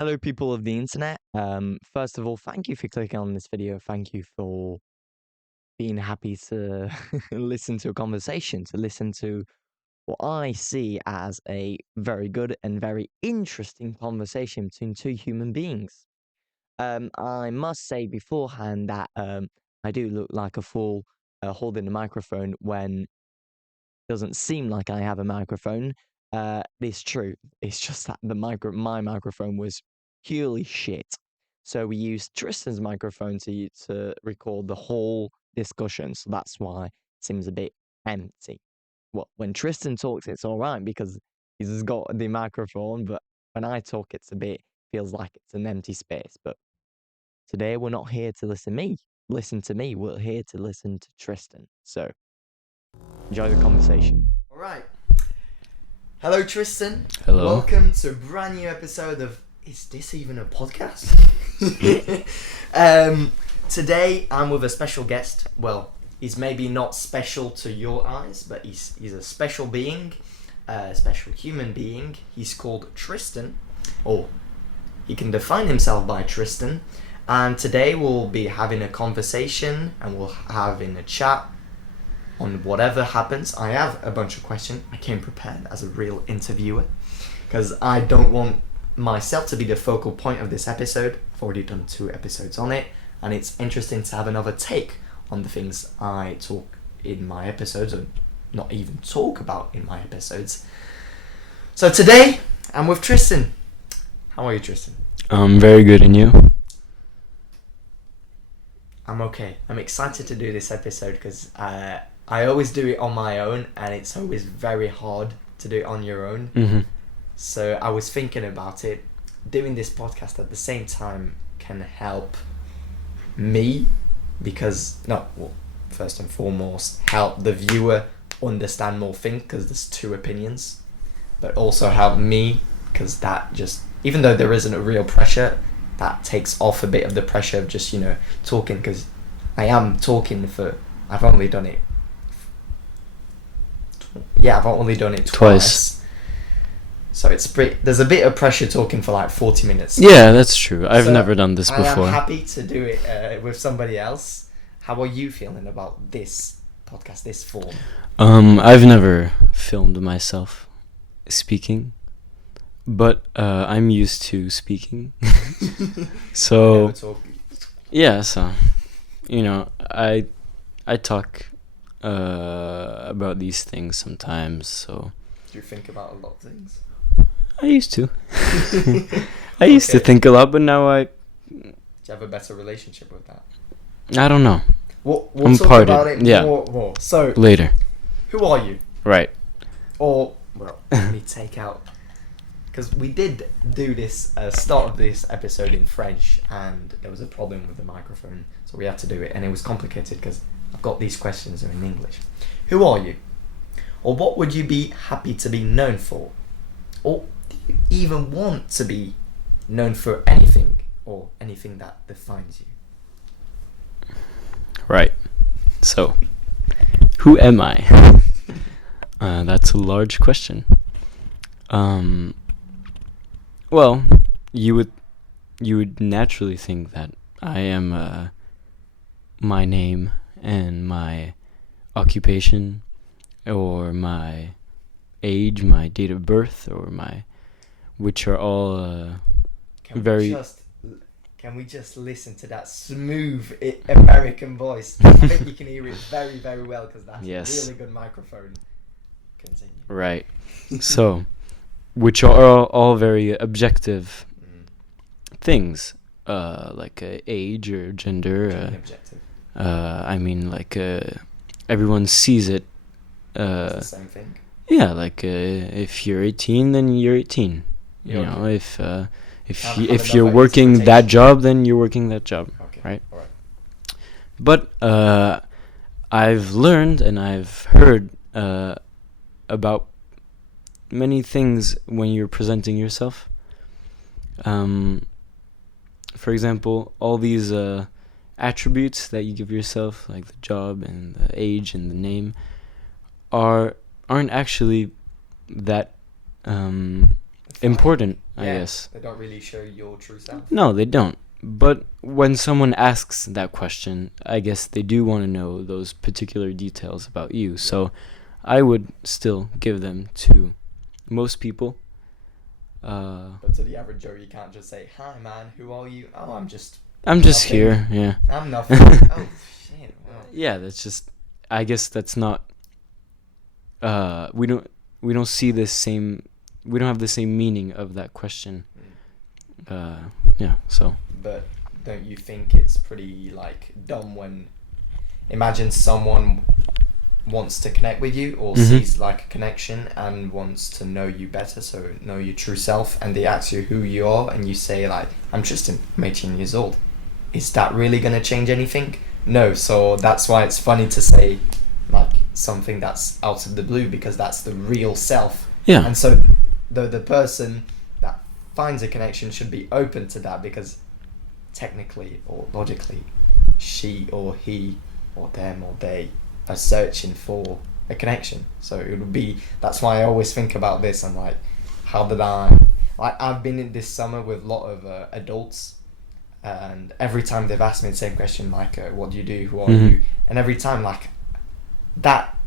Hello, people of the internet. First of all, thank you for clicking on this video. Thank you for being happy to listen to a conversation, to listen to what I see as a very good and very interesting conversation between two human beings. I must say beforehand that I do look like a fool holding a microphone when it doesn't seem like I have a microphone. It's true. It's just that my microphone was purely shit. So we used Tristan's microphone to record the whole discussion. So that's why it seems a bit empty. Well, when Tristan talks, it's all right because he's got the microphone. But when I talk, feels like it's an empty space. But today we're not here to listen to me. We're here to listen to Tristan. So enjoy the conversation. All right. Hello, Tristan. Hello. Welcome to a brand new episode of Is This Even a Podcast? Today, I'm with a special guest. Well, he's maybe not special to your eyes, but he's a special being, a special human being. He's called Tristan, or he can define himself by Tristan. And today we'll be having a conversation and we'll having a chat on whatever happens. I have a bunch of questions. I came prepared as a real interviewer because I don't want myself to be the focal point of this episode. I've already done 2 episodes on it, and it's interesting to have another take on the things I talk in my episodes, or not even talk about in my episodes. So today, I'm with Tristan. How are you, Tristan? Very good, and you? I'm okay. I'm excited to do this episode because I always do it on my own, and it's always very hard to do it on your own. Mm-hmm. So I was thinking about it. Doing this podcast at the same time can help me because, first and foremost, help the viewer understand more things because there's 2 opinions, but also help me because that just, even though there isn't a real pressure, that takes off a bit of the pressure of just, talking, because I am talking I've only done it twice. So there's a bit of pressure talking for like 40 minutes. Yeah, that's true. I've never done this before. I am happy to do it with somebody else. How are you feeling about this podcast, this form? I've never filmed myself speaking, but I'm used to speaking. So yeah, so I talk about these things sometimes. So do you think about a lot of things? I used to. I used to think a lot, but now Do you have a better relationship with that? I don't know. We'll talk about it more. So later. Who are you? Right. Or, let me take out, because we did do this start of this episode in French, and there was a problem with the microphone, so we had to do it, and it was complicated because I've got these questions in English. Who are you? Or what would you be happy to be known for? Or do you even want to be known for anything, or anything that defines you? Right. So, who am I? That's a large question. Well, you would naturally think that I am my name and my occupation, or my age, my date of birth, or which are all Can we just listen to that smooth American voice? I think you can hear it very, very well because that's a really good microphone. Continue. Right. So, which are all very objective things, like age or gender. Objective. I mean, like everyone sees it. It's the same thing. Yeah, like if you're 18, then you're 18. If you're working that job, then you're working that job. Okay. Right. All right. But I've learned and I've heard about many things when you're presenting yourself. For example, all these attributes that you give yourself, like the job and the age and the name, aren't actually that important, I Yeah, guess. they don't really show your true self. No, they don't. But when someone asks that question, I guess they do want to know those particular details about you. So I would still give them to most people. But to the average Joe, you can't just say, "Hi, man, who are you?" "Oh, I'm just nothing. here, yeah. I'm nothing." Oh, shit. Wow. Yeah, that's just, I guess that's not, we don't see the same, we don't have the same meaning of that question. Yeah, so. But don't you think it's pretty, like, dumb when, imagine someone wants to connect with you or sees, like, a connection and wants to know you better, so know your true self, and they ask you who you are, and you say, like, "I'm Tristan, I'm 18 years old." Is that really going to change anything? No, so that's why it's funny to say, like, something that's out of the blue, because that's the real self. Yeah. And so the person that finds a connection should be open to that, because technically or logically, she or he or them or they are searching for a connection. So it would be, that's why I always think about this. I'm like, how did I've been in this summer with a lot of adults, and every time they've asked me the same question, like, what do you do, who are you, and every time, like,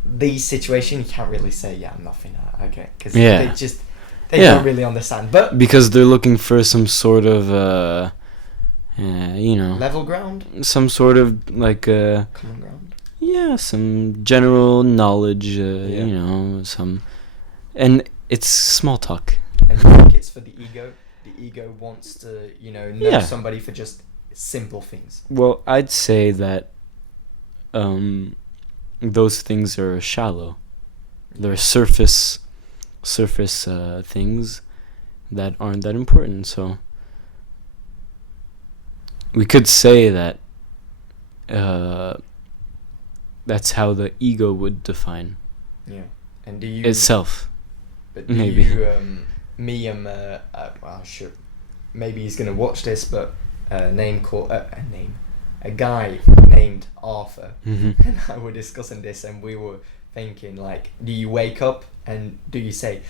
these situations, you can't really say, "Yeah, I'm nothing." Okay, because they don't really understand. But because they're looking for some sort of level ground, some sort of like common ground. Yeah, some general knowledge. And it's small talk. And you think it's for the ego? The ego wants to, know somebody for just simple things. Well, I'd say that those things are shallow. They're surface things that aren't that important. So we could say that that's how the ego would define And do you itself. But do maybe you, sure, maybe he's gonna watch this, but a guy named Arthur, and I were discussing this, and we were thinking, like, do you wake up and do you say,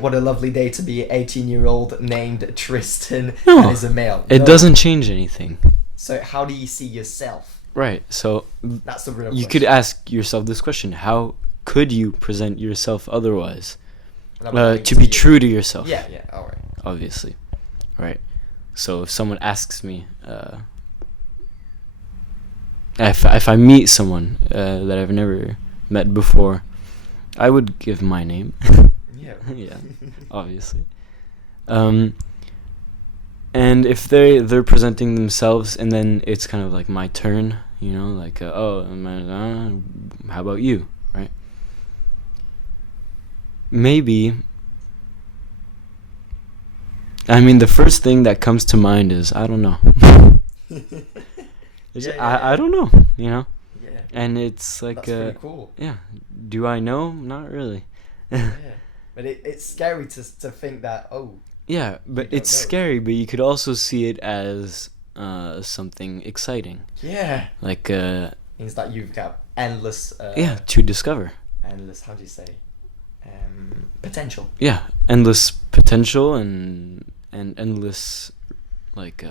what a lovely day to be 18-year-old named Tristan and is a male? It doesn't change anything. So how do you see yourself? Right, so that's the real question. You could ask yourself this question: how could you present yourself otherwise? To be true to yourself. Yeah, all right. Obviously, right. So if someone asks me, if I meet someone that I've never met before, I would give my name. Yeah, obviously. And if they're presenting themselves, and then it's kind of like my turn, like, how about you, right? Maybe. I mean, the first thing that comes to mind is, I don't know. I don't know, Yeah. And it's like, that's pretty cool. Yeah. Do I know? Not really. Yeah. But it's scary to think that, yeah, but it's scary, but you could also see it as something exciting. Yeah. Like means that you've got endless to discover. Endless, how do you say? Potential. Yeah, endless potential and endless like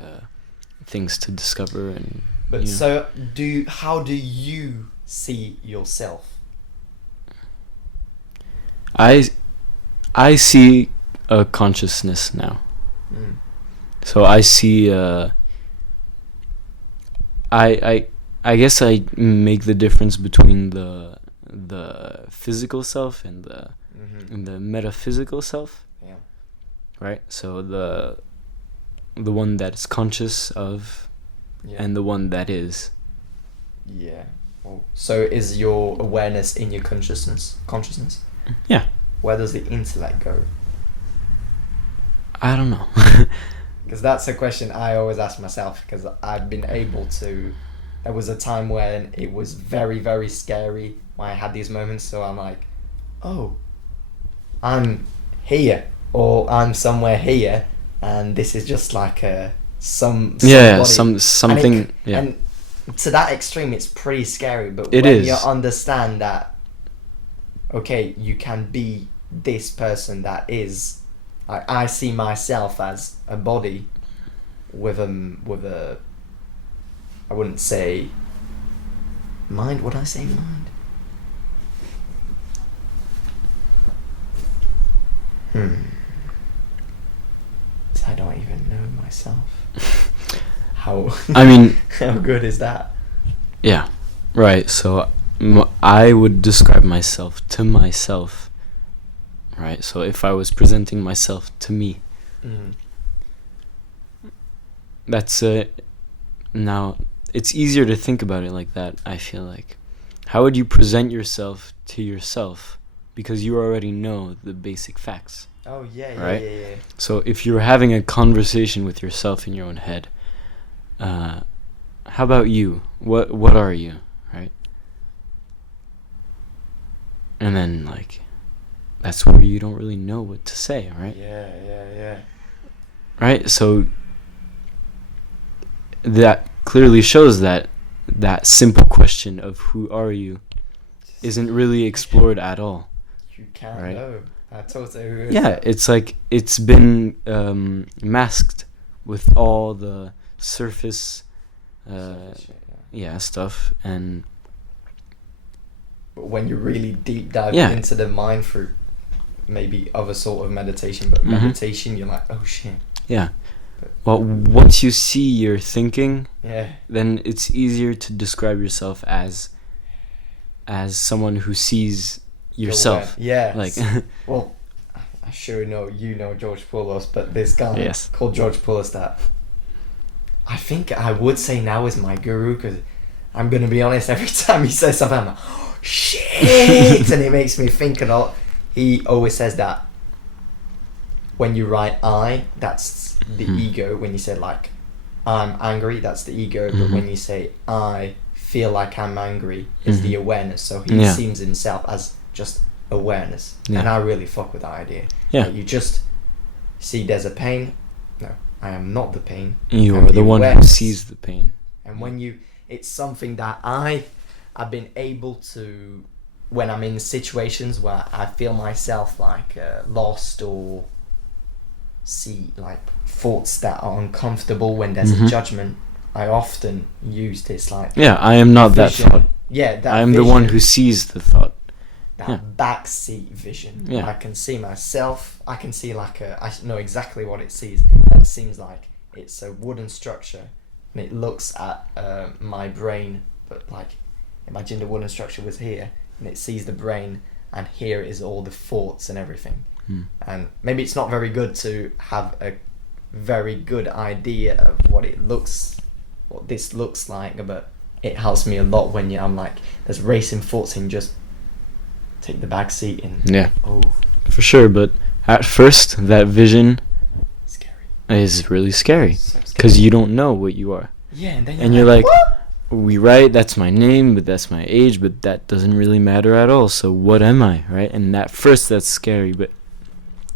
things to discover and But so how do you see yourself? I see a consciousness now. So I see I guess I make the difference between the physical self and the metaphysical self. Yeah. Right? So the one that is conscious of and the one that is. Yeah. Well, so is your awareness in your consciousness? Yeah. Where does the intellect go? I don't know. Because that's a question I always ask myself, because I've been able to... There was a time when it was very, very scary when I had these moments, so I'm like, I'm here, or I'm somewhere here, and this is just like something. And to that extreme, it's pretty scary, but when you understand that, okay, you can be this person that is I see myself as a body with a I wouldn't say mind. Would I say mind? I don't even know myself. How? I mean, how good is that? yeah, right. So I would describe myself to myself, right? So if I was presenting myself to me, that's now it's easier to think about it like that. I feel like, how would you present yourself to yourself? Because you already know the basic facts. Oh yeah, Right? yeah. So if you're having a conversation with yourself in your own head, how about you? What are you, right? And then like, that's where you don't really know what to say, right? Yeah. Right? So that clearly shows that that simple question of who are you isn't really explored at all. You can't Right? know. I totally agree with Yeah, that. it's like it's been masked with all the surface Shit, yeah. yeah, stuff, and But when you really deep dive Yeah. into the mind through maybe other sort of meditation, but meditation, you're like, oh shit. yeah. But- Well, once you see your thinking, Yeah. then it's easier to describe yourself as someone who sees yourself. Yeah. Like, Well, I sure know you know George Poulos, but this guy Yes. called George Poulos that I think I would say now is my guru, because I'm gonna be honest, every time he says something, I'm like, oh, shit, and it makes me think a lot. He always says that when you write I, that's the ego. When you say like I'm angry, that's the ego. But when you say I feel like I'm angry, it's the awareness. So he Yeah. sees himself as just awareness, Yeah. and I really fuck with that idea. Yeah. Like, you just see there's a pain. No, I am not the pain. you I'm are the one who awareness. sees the pain. And when you, it's something that I've been able to, when I'm in situations where I feel myself like lost, or see like thoughts that are uncomfortable when there's a judgment, I often use this like Yeah, I am not that vision. thought. Yeah, that I am the one vision, who sees the thought. that yeah. backseat vision. Yeah. I can see myself. I can see like I know exactly what it sees. It seems like it's a wooden structure, and it looks at my brain. But like, imagine the wooden structure was here, and it sees the brain, and here is all the thoughts and everything. And maybe it's not very good to have a very good idea of what this looks like, but it helps me a lot when I'm like, there's racing thoughts, and just take the back seat and Yeah, oh, for sure. But at first, that vision scary. is really scary So scary. because you don't know what you are. Yeah, and then And you're like, what? we write, that's my name, but that's my age, but that doesn't really matter at all. So what am I, right? And at first, that's scary, but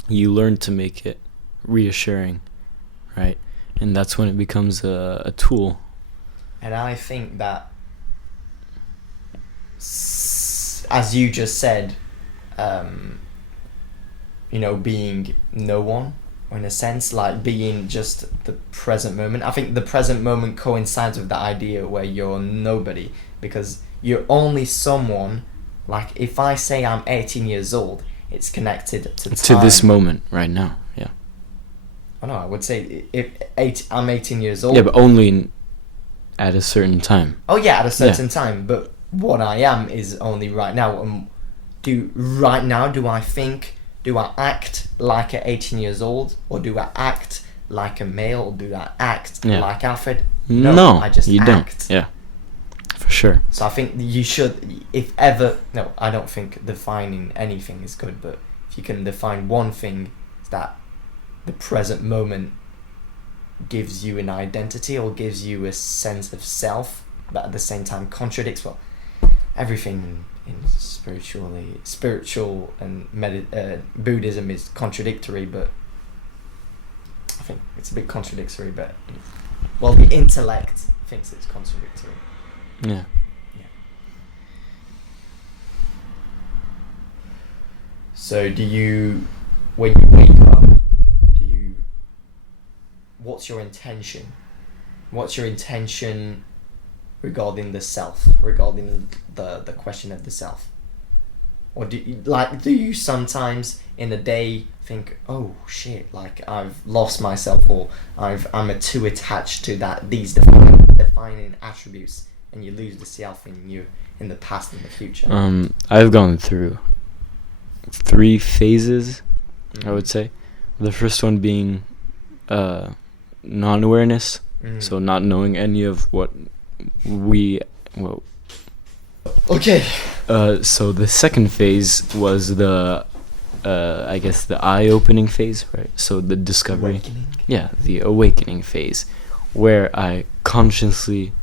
you learn to make it reassuring, right? And that's when it becomes a tool. And I think that, as you just said, being no one, or in a sense, like being just the present moment. I think the present moment coincides with the idea where you're nobody, because you're only someone. Like if I say I'm 18 years old, it's connected to time. this moment right now. Yeah. Oh no, I would say I'm 18 years old. Yeah, but only at a certain time. Oh yeah, at a certain time. But what I am is only right now. Do I act like at 18 years old, or do I act like a male, or do I act like Alfred? No, I just you act. don't. Yeah, for sure. So I think you should, if ever, no, I don't think defining anything is good, but if you can define one thing, it's that the present moment gives you an identity, or gives you a sense of self, but at the same time contradicts, well, everything in spiritual and Buddhism is contradictory, but I think it's a bit contradictory, but well, the intellect thinks it's contradictory. Yeah. So do you, when you wake up, what's your intention? What's your intention regarding the self, regarding the question of the self? Or do you sometimes in a day think, oh shit, like I've lost myself, or I'm too attached to these defining attributes, and you lose the self in the past and the future? I've gone through 3 phases, I would say. The first one being non-awareness, so not knowing any of what Okay. So the second phase was the I guess the eye-opening phase, right? So the discovery. Awakening. Yeah, the awakening phase, where I consciously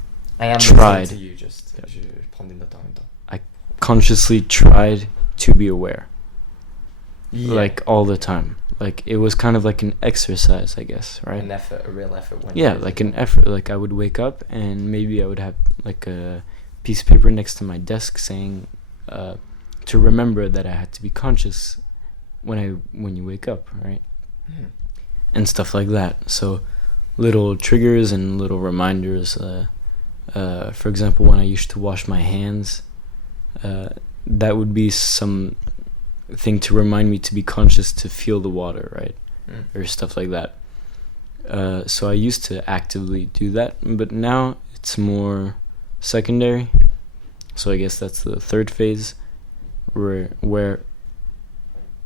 I am tried. listening to you, just je prends des notes en même temps. I consciously tried to be aware, Yeah. like all the time. Like it was kind of like an exercise, I guess, right? An effort, a real effort. Yeah, like an effort. Like I would wake up and maybe I would have like a piece of paper next to my desk saying to remember that I had to be conscious when you wake up, right? And stuff like that. So little triggers and little reminders. For example, when I used to wash my hands, that would be some thing to remind me to be conscious to feel the water, right? Or stuff like that. So I used to actively do that, but now it's more secondary. So I guess that's the third phase, where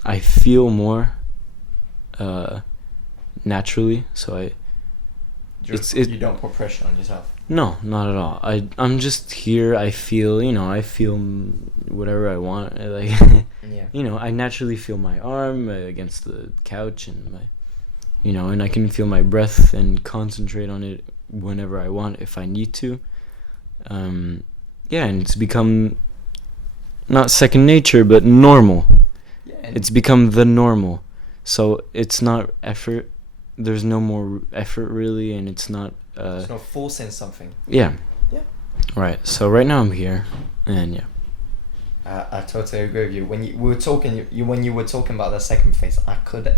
I feel more naturally. So you don't put pressure on yourself. No, not at all. I'm just here. I feel whatever I want. Like, Yeah. I naturally feel my arm against the couch, and and I can feel my breath and concentrate on it whenever I want, if I need to. And it's become not second nature, but normal. Yeah. It's become the normal. So it's not effort. There's no more effort really, and it's not. There's no forcing something. Yeah. Yeah. Right. So right now I'm here, and yeah. I totally agree with you. When you were talking about the second phase, I could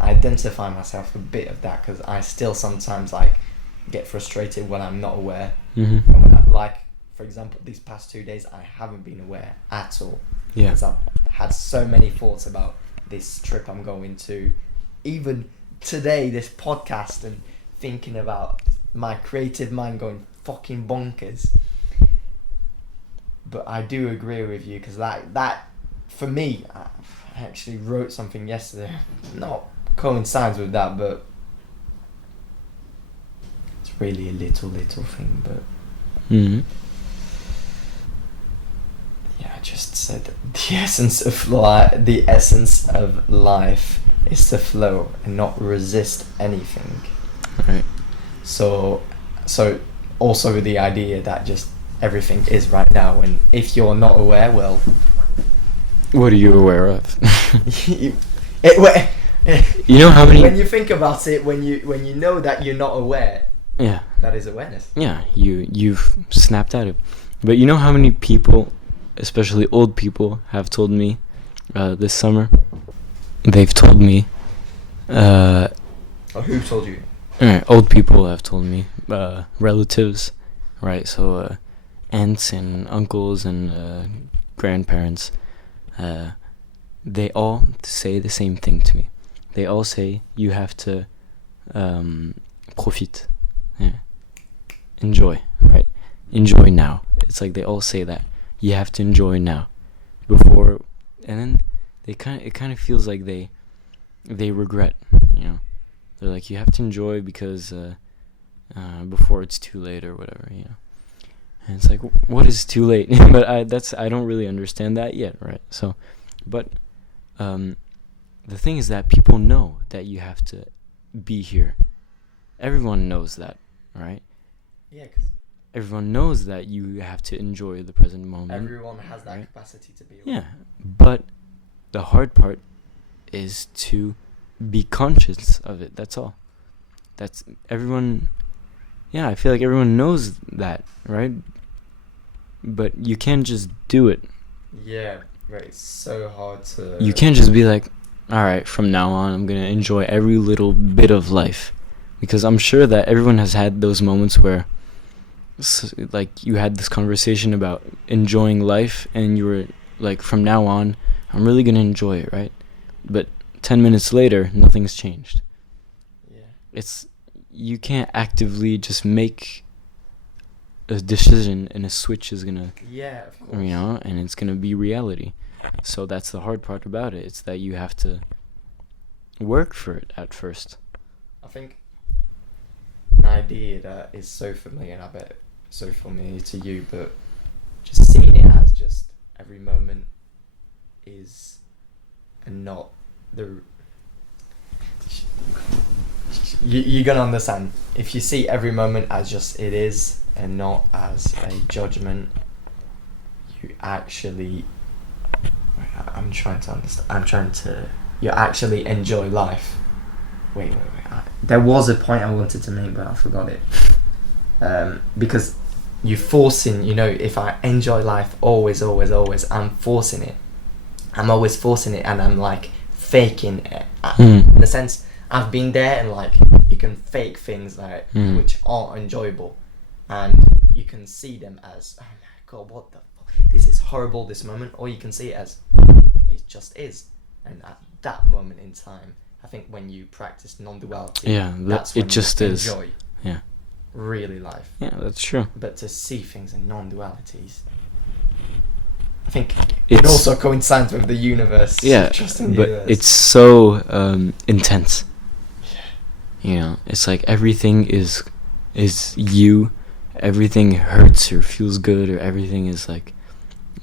identify myself a bit of that, because I still sometimes get frustrated when I'm not aware. Mm-hmm. And when for example, these past 2 days, I haven't been aware at all. Yeah. Because I've had so many thoughts about this trip I'm going to, even today, this podcast, and thinking about my creative mind going fucking bonkers. But I do agree with you, because that for me, I actually wrote something yesterday, not coincides with that, but it's really a little thing. But Mm-hmm. yeah, I just said the essence of life is to flow and not resist anything. Right. So also the idea that just everything is right now, and if you're not aware, well, What are you aware of? you know how many? when you think about it, when you know that you're not aware, Yeah. that is awareness. Yeah. You've snapped out of. But you know how many people, especially old people, have told me this summer? They've told me. Who told you? Old people have told me, relatives, right? So aunts and uncles and grandparents, they all say the same thing to me. They all say you have to profite, enjoy, right? Enjoy now. It's like they all say that you have to enjoy now, before, and then it kind of feels like they regret, They're like, you have to enjoy because before it's too late or whatever, And it's like, what is too late? But I don't really understand that yet, right? So, but the thing is that people know that you have to be here. Everyone knows that, right? Yeah, because everyone knows that you have to enjoy the present moment. everyone has that capacity to be aware. Yeah, but the hard part is to be conscious of it. That's all. That's everyone. Yeah, I feel like everyone knows that, right? But you can't just do it. Yeah, right. It's so hard to. You can't just be like, all right, from now on, I'm gonna enjoy every little bit of life. Because I'm sure that everyone has had those moments where, like, you had this conversation about enjoying life, and you were like, from now on, I'm really gonna enjoy it, right? But 10 minutes later, nothing's changed. Yeah. You can't actively just make a decision and a switch is gonna, Yeah, of course. and it's gonna be reality. So that's the hard part about it. It's that you have to work for it at first. I think an idea that is so familiar, and I bet so familiar to you, but just seeing it as just every moment is, and not the. You're gonna understand if you see every moment as just it is and not as a judgment. You actually. I'm trying to understand. You actually enjoy life. Wait. There was a point I wanted to make, but I forgot it. Because you're forcing, if I enjoy life always, I'm forcing it. I'm always forcing it, and I'm like faking it. In the sense, I've been there, and like you can fake things like which aren't enjoyable, and you can see them as, oh my god, what the fuck? This is horrible, this moment, or you can see it as it just is, and at that moment in time, I think when you practice non-duality, that's when it just you is. enjoy Yeah. really life. Yeah, that's true. But to see things in non-dualities, I think it also coincides with the universe. Yeah, Just in the but universe. it's so intense. It's like everything is you. Everything hurts or feels good, or everything is like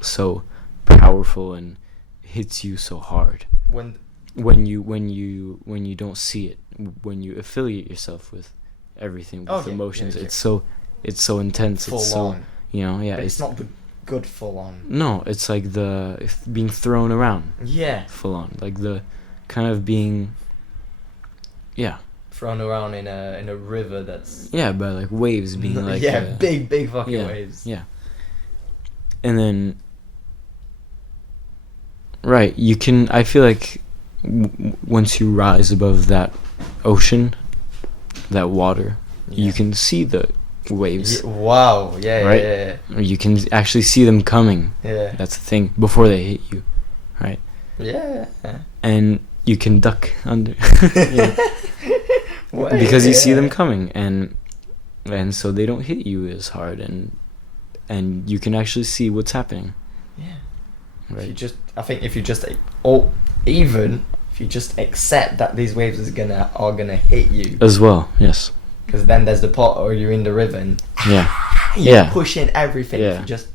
so powerful and hits you so hard. When you don't see it, when you affiliate yourself with everything, with emotions, it's so intense. Full it's so on. But it's not the good full on. No, it's like being thrown around. Yeah. Full on, like the kind of being. Yeah. Thrown around in a river that's. Yeah, by like waves being like. Big fucking waves. Yeah. And then. Right, you can. I feel like once you rise above that ocean, that water, you can see the waves. Wow. Yeah. Right? Yeah. Or you can actually see them coming. Yeah. That's the thing, before they hit you, right? Yeah. And you can duck under. Because you see them coming, and so they don't hit you as hard, and you can actually see what's happening. Yeah. Right. If you just accept that these waves are gonna hit you as well. Yes. Because then there's the part where you're in the river and you're pushing everything. Yeah. If you just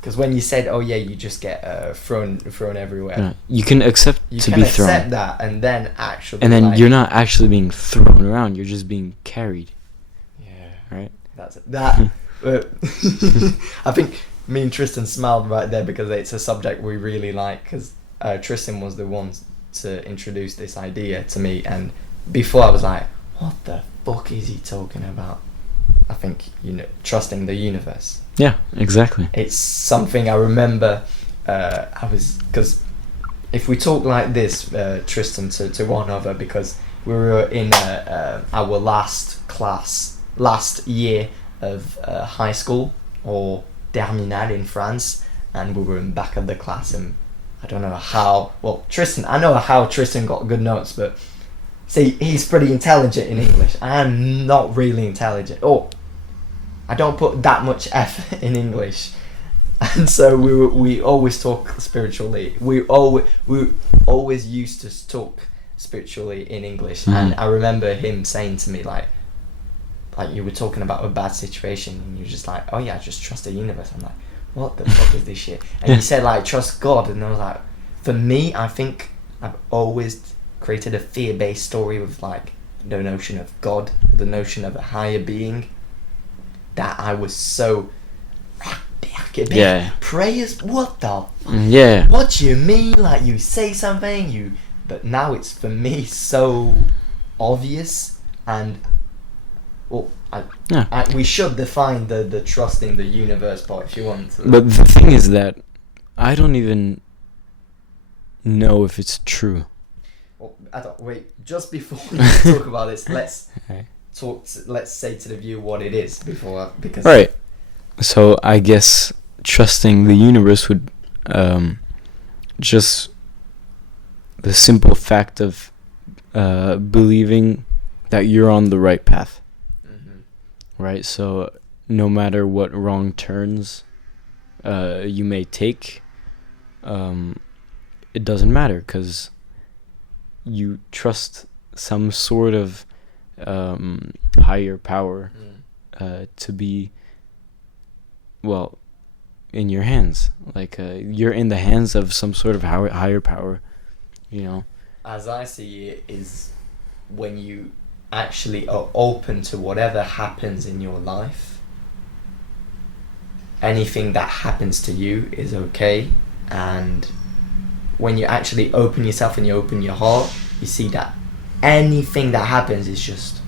Because when you said, you just get thrown everywhere. Yeah. You can accept You to can be thrown. accept that, and then actually. And then you're not actually being thrown around. You're just being carried. Yeah. Right. That's it. That. I think me and Tristan smiled right there because it's a subject we really like. Because Tristan was the one to introduce this idea to me, and before I was like, "What the fuck is he talking about?" I think trusting the universe. Yeah, exactly. It's something I remember. Because if we talk like this, Tristan, to one another, because we were in our last year of high school, or terminale in France, and we were in back of the class, and I don't know how. Well, Tristan, I know how Tristan got good notes, but see, he's pretty intelligent in English. I'm not really intelligent. I don't put that much effort in English, and so we always talk spiritually. We always used to talk spiritually in English, and I remember him saying to me like you were talking about a bad situation, and you're just like, I just trust the universe. I'm like, what the fuck is this shit? And he said like, trust God, and I was like, for me, I think I've always created a fear-based story with like the notion of God, the notion of a higher being. That I was so prayers. What the fuck? What you mean? Like you say something, but now it's for me so obvious, and we should define the trust in the universe part if you want to. But the thing is that I don't even know if it's true. Well, I don't, wait, just before we talk about this, let's Right. let's say to the viewer what it is before, because Right. So I guess trusting the universe would just the simple fact of believing that you're on the right path, right? So no matter what wrong turns you may take, it doesn't matter because you trust some sort of higher power to be, well, in your hands. Like you're in the hands of some sort of higher power, you know. As I see it, is when you actually are open to whatever happens in your life. Anything that happens to you is okay, and when you actually open yourself and you open your heart, you see that anything that happens is just,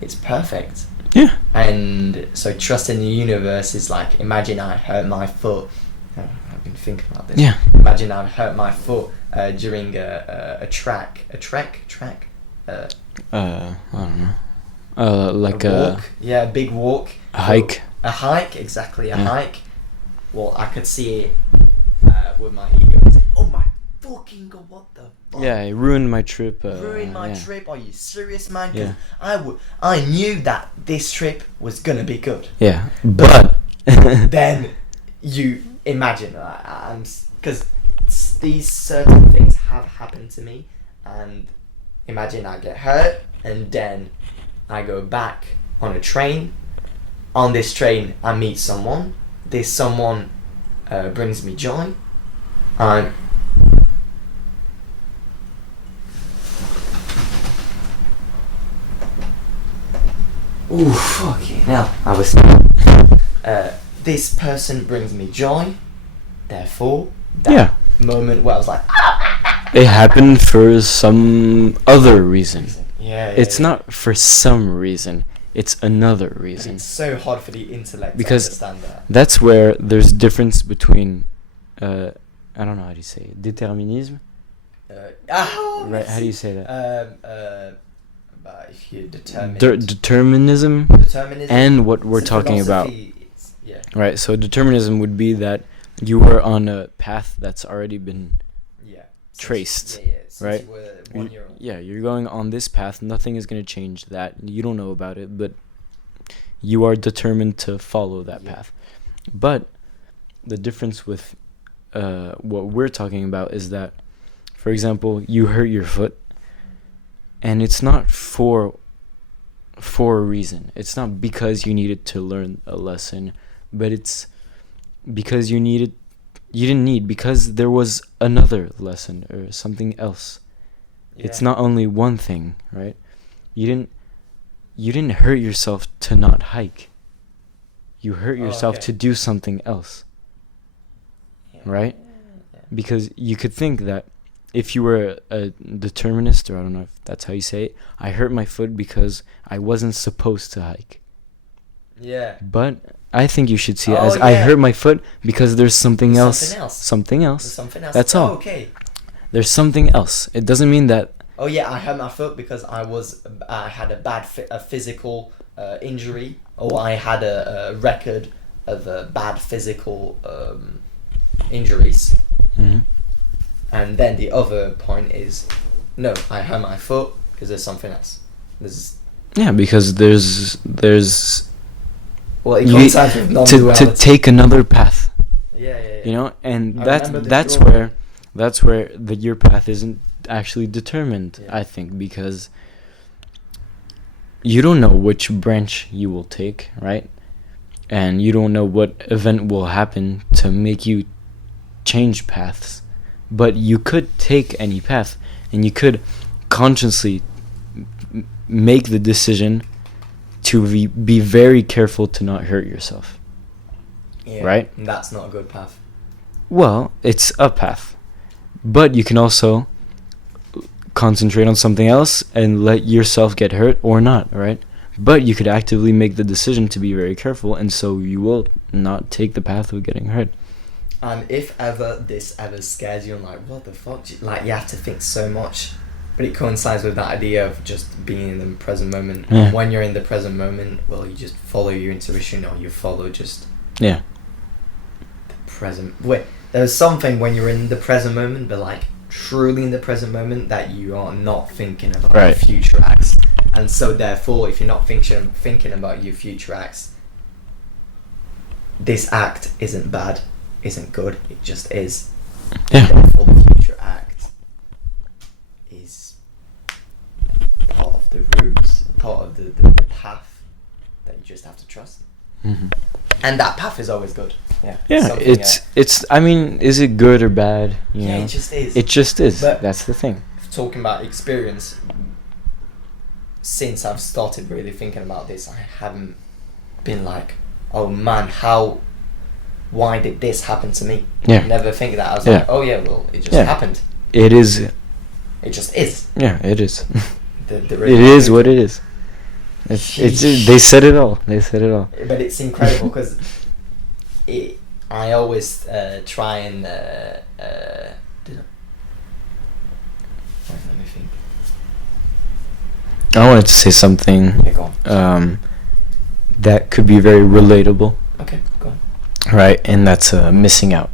it's perfect. Yeah. And so trust in the universe is like, imagine I hurt my foot. I've been thinking about this. Yeah. Imagine I hurt my foot during a trek. I don't know. Like a walk. Yeah, a big walk. A hike. A hike, exactly, a Yeah. hike. Well, I could see it with my ego. It's like, oh my fucking god, what the fuck? Yeah, it ruined my trip. Ruined my yeah. trip? Are you serious, man? 'Cause Yeah. I knew that this trip was gonna be good. Yeah, but Then you imagine, because these certain things have happened to me, and imagine I get hurt, and then I go back on a train. On this train, I meet someone. This someone brings me joy. Ooh, fucking hell. I was. This person brings me joy. Therefore, that moment where I was like, it happened for some other reason. yeah, It's not for some reason. It's another But reason. it's so hard for the intellect Because to understand that. That's where there's difference between, I don't know how do you say it, determinism? Right? How do you say that? If you're determined. Determinism Determinism. and what we're It's a talking about. philosophy, yeah. Right, so determinism would be that you are on a path that's already been Yeah. traced, Since right? you were 1 year old. Yeah, you're going on this path. Nothing is going to change that. You don't know about it, but you are determined to follow that Yeah. path. But the difference with what we're talking about is that, for example, you hurt your foot, and it's not for a reason. It's not because you needed to learn a lesson, but it's because because there was another lesson or something else. It's not only one thing, right? You didn't hurt yourself to not hike. You hurt yourself to do something else. Right? Because you could think that if you were a determinist, or I don't know if that's how you say it, I hurt my foot because I wasn't supposed to hike. Yeah. But I think you should see it Oh, as I yeah. hurt my foot because there's something else. Something else. Something else. There's something else. That's all. Okay. There's something else. It doesn't mean that. Oh yeah, I hurt my foot because I had a bad physical injury, or I had a record of bad physical injuries. Mm-hmm. And then the other point is, no, I hurt my foot because there's something else. Yeah, because there's well, it you, comes with non-duality. to take another path. Yeah. You know, and I that's remember the that's drawing. where your path isn't actually determined. Yeah. I think because you don't know which branch you will take, right? And you don't know what event will happen to make you change paths. But you could take any path, and you could consciously make the decision to be very careful to not hurt yourself. Yeah, right? And that's not a good path. Well, it's a path. But you can also concentrate on something else and let yourself get hurt or not, right? But you could actively make the decision to be very careful, and so you will not take the path of getting hurt. And if ever this ever scares you and like, what the fuck? Like, you have to think so much. But it coincides with that idea of just being in the present moment. Yeah. And when you're in the present moment, well, you just follow your intuition, or you follow just Yeah. the present. Wait, there's something when you're in the present moment, but like truly in the present moment, that you are not thinking about Right. your future acts. And so therefore, if you're not thinking about your future acts, this act isn't bad, isn't good, it just is. Yeah. Therefore, the future act is part of the roots, part of the path that you just have to trust. Mm-hmm. And that path is always good. Yeah. Yeah, Something, it's. I mean, is it good or bad? You yeah, know, it just is. it just is. But- That's the thing. Talking about experience, since I've started really thinking about this, I haven't been like, oh man, why did this happen to me? Yeah. Never think that. I was Yeah. like, oh yeah, well, it just Yeah. happened. It is. It just is. Yeah, it is. The It is what it is. It's. They said it all. They said it all. But it's incredible because I always try and did I? Wait, let me think. I wanted to say something Yeah, go on. that could be very relatable, Okay, go on. right? And that's missing out,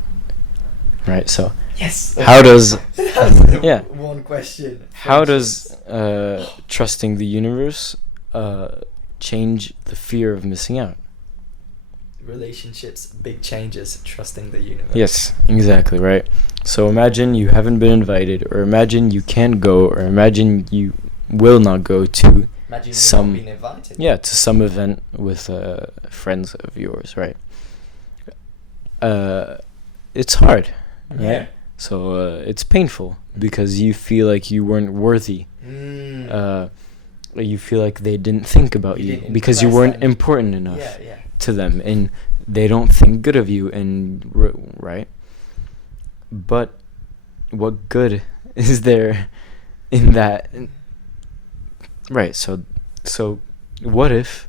right? So Yes. how does That's the yeah. one question. how does trusting the universe change the fear of missing out? Relationships, big changes, trusting the universe. Yes, exactly, right? So imagine you haven't been invited, or imagine you can't go, or imagine you will not go to Imagine some- you're not being invited. to some event with friends of yours, right? It's hard, right? Yeah. So it's painful because you feel like you weren't worthy. You feel like they didn't think about You you didn't because you impress weren't them. important enough Yeah, yeah. to them, and they don't think good of you, and right? But what good is there in that? Right. So what if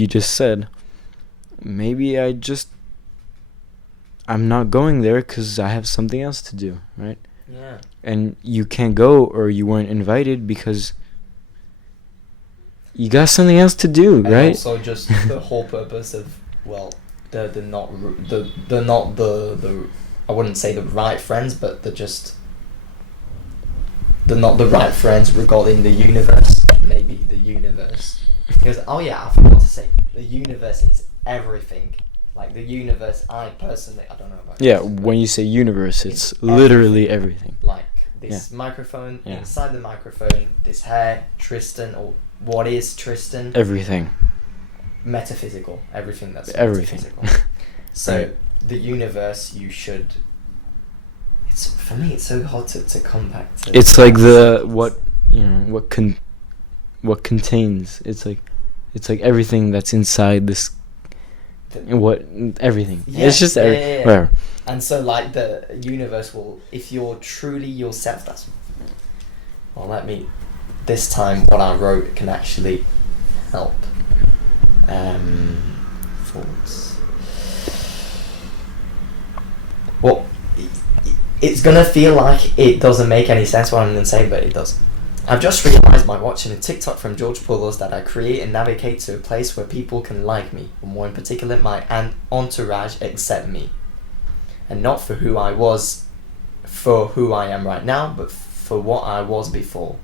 you just said, maybe I'm not going there because I have something else to do, right? Yeah. And you can't go, or you weren't invited because you got something else to do, And right? also just the whole purpose of, well, they're not the I wouldn't say the right friends, but they're not the right friends regarding the universe. Maybe the universe. Because oh yeah, I forgot to say, the universe is everything. Like the universe, I personally, I don't know about Yeah, you, but when you say universe, it's it's literally everything. like this microphone, Yeah. inside the microphone, this hair, Tristan, or what is Tristan? Everything. Metaphysical, everything that's Everything. metaphysical. So Right. the universe, you should. It's for me. It's so hard to come back to. It's like what contains. It's like everything that's inside this. Everything. Yeah, It's just yeah. whatever. And so, like the universe will, if you're truly yourself, that's. Well, this time what I wrote can actually help. Thoughts. Well, it's gonna feel like it doesn't make any sense what I'm gonna say, but it does. I've just realised by watching a TikTok from George Poulos that I create and navigate to a place where people can like me, or more in particular, my entourage accept me, and not for who I was, for who I am right now, but for what I was before.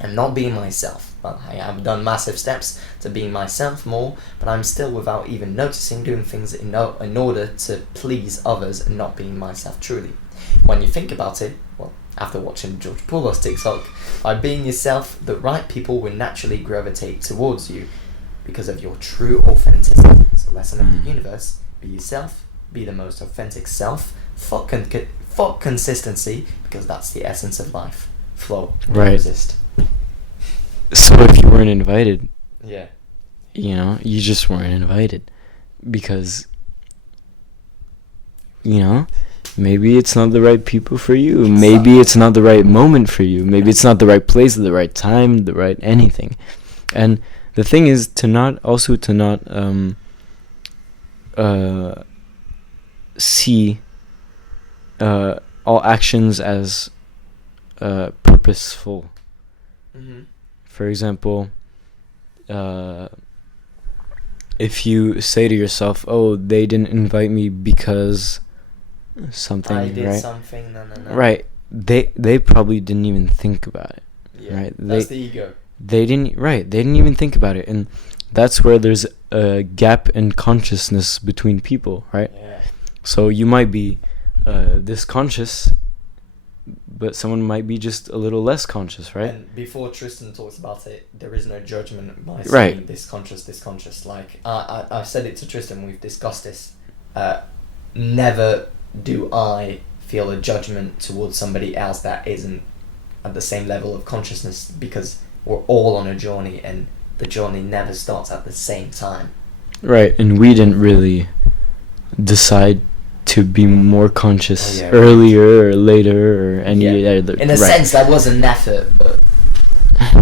And not being myself. Well, I have done massive steps to being myself more, but I'm still, without even noticing, doing things in order to please others and not being myself truly. When you think about it, well, after watching George Poulos TikTok, by being yourself, the right people will naturally gravitate towards you because of your true authenticity. So, lesson of the universe: be yourself, be the most authentic self. Fuck consistency, because that's the essence of life. Flow, don't Right. resist. So if you weren't invited, Yeah. you just weren't invited because, maybe it's not the right people for you. Maybe it's not the right moment for you. Maybe it's not the right place at the right time, the right anything. And the thing is to not see all actions as purposeful. Mm-hmm. For example, if you say to yourself, "Oh, they didn't invite me because something," I did right? something. No. Right. They probably didn't even think about it. Yeah. Right. That's the ego. They didn't. Right. They didn't even think about it, and that's where there's a gap in consciousness between people. Right. Yeah. So you might be this conscious, but someone might be just a little less conscious, right? And before Tristan talks about it, there is no judgment by saying Right. this conscious. Like I've said it to Tristan. We've discussed this. Never do I feel a judgment towards somebody else that isn't at the same level of consciousness, because we're all on a journey, and the journey never starts at the same time. Right. And we didn't really decide to be more conscious Oh, yeah, earlier or later or any other. In a right. sense, that was an effort, but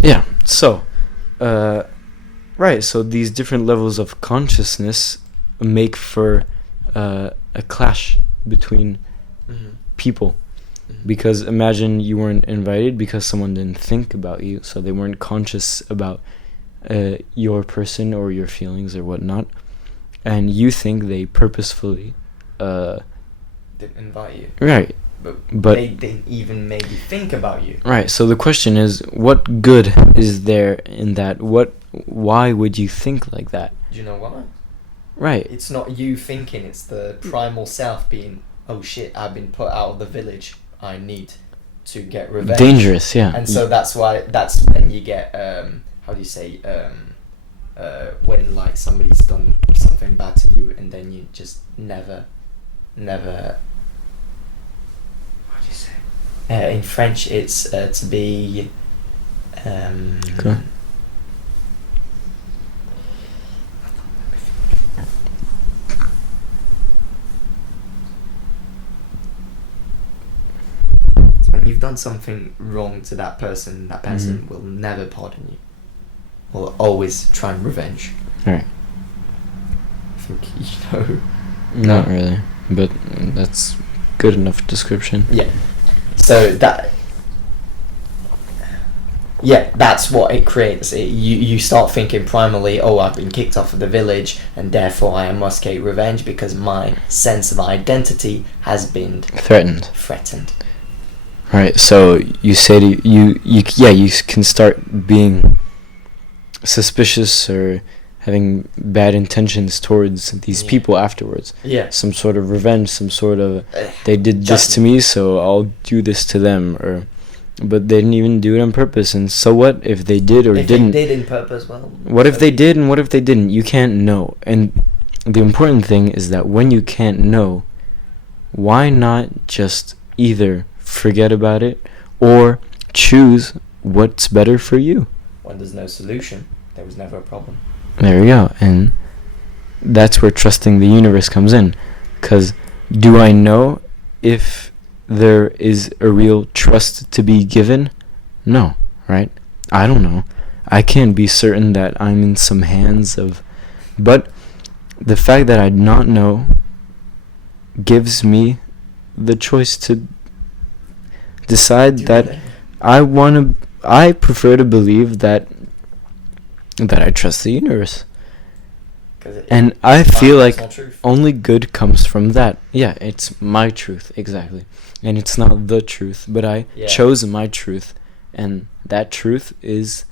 Yeah. So, right. So these different levels of consciousness make for a clash between people. Because imagine you weren't invited because someone didn't think about you, so they weren't conscious about your person or your feelings or whatnot, and you think they purposefully didn't invite you. Right. But they didn't even maybe think about you. Right. So the question is, what good is there in that? Why would you think like that? Do you know why? Right. It's not you thinking, it's the primal self being, oh shit, I've been put out of the village, I need to get revenge. Dangerous, yeah. And so that's when you get, how do you say, when like somebody's done something bad to you, and then you just never, what do you say? In French, it's to be, Okay. when you've done something wrong to that person will never pardon you. Will always try and revenge. Right. I think you know. Not really, but that's good enough description. Yeah. So that's what it creates. You start thinking primally, oh, I've been kicked off of the village, and therefore I must get revenge because my sense of identity has been Threatened. Right. So you say to you can start being suspicious or having bad intentions towards these people afterwards. Yeah. Some sort of revenge, some sort of they did this to me, so I'll do this to them, but they didn't even do it on purpose. And so what if they did or didn't? If they did in purpose, well. What if they did and what if they didn't? You can't know. And the important thing is that when you can't know, why not just either forget about it or choose what's better for you? When there's no solution, there was never a problem. There you go. And that's where trusting the universe comes in. Because do I know if there is a real trust to be given? No, right? I don't know. I can't be certain that I'm in some hands of... But the fact that I do not know gives me the choice to decide that I prefer to believe that I trust the universe. And I feel like only good comes from that. Yeah, it's my truth, exactly. And it's not the truth, but I chose my truth. And that truth is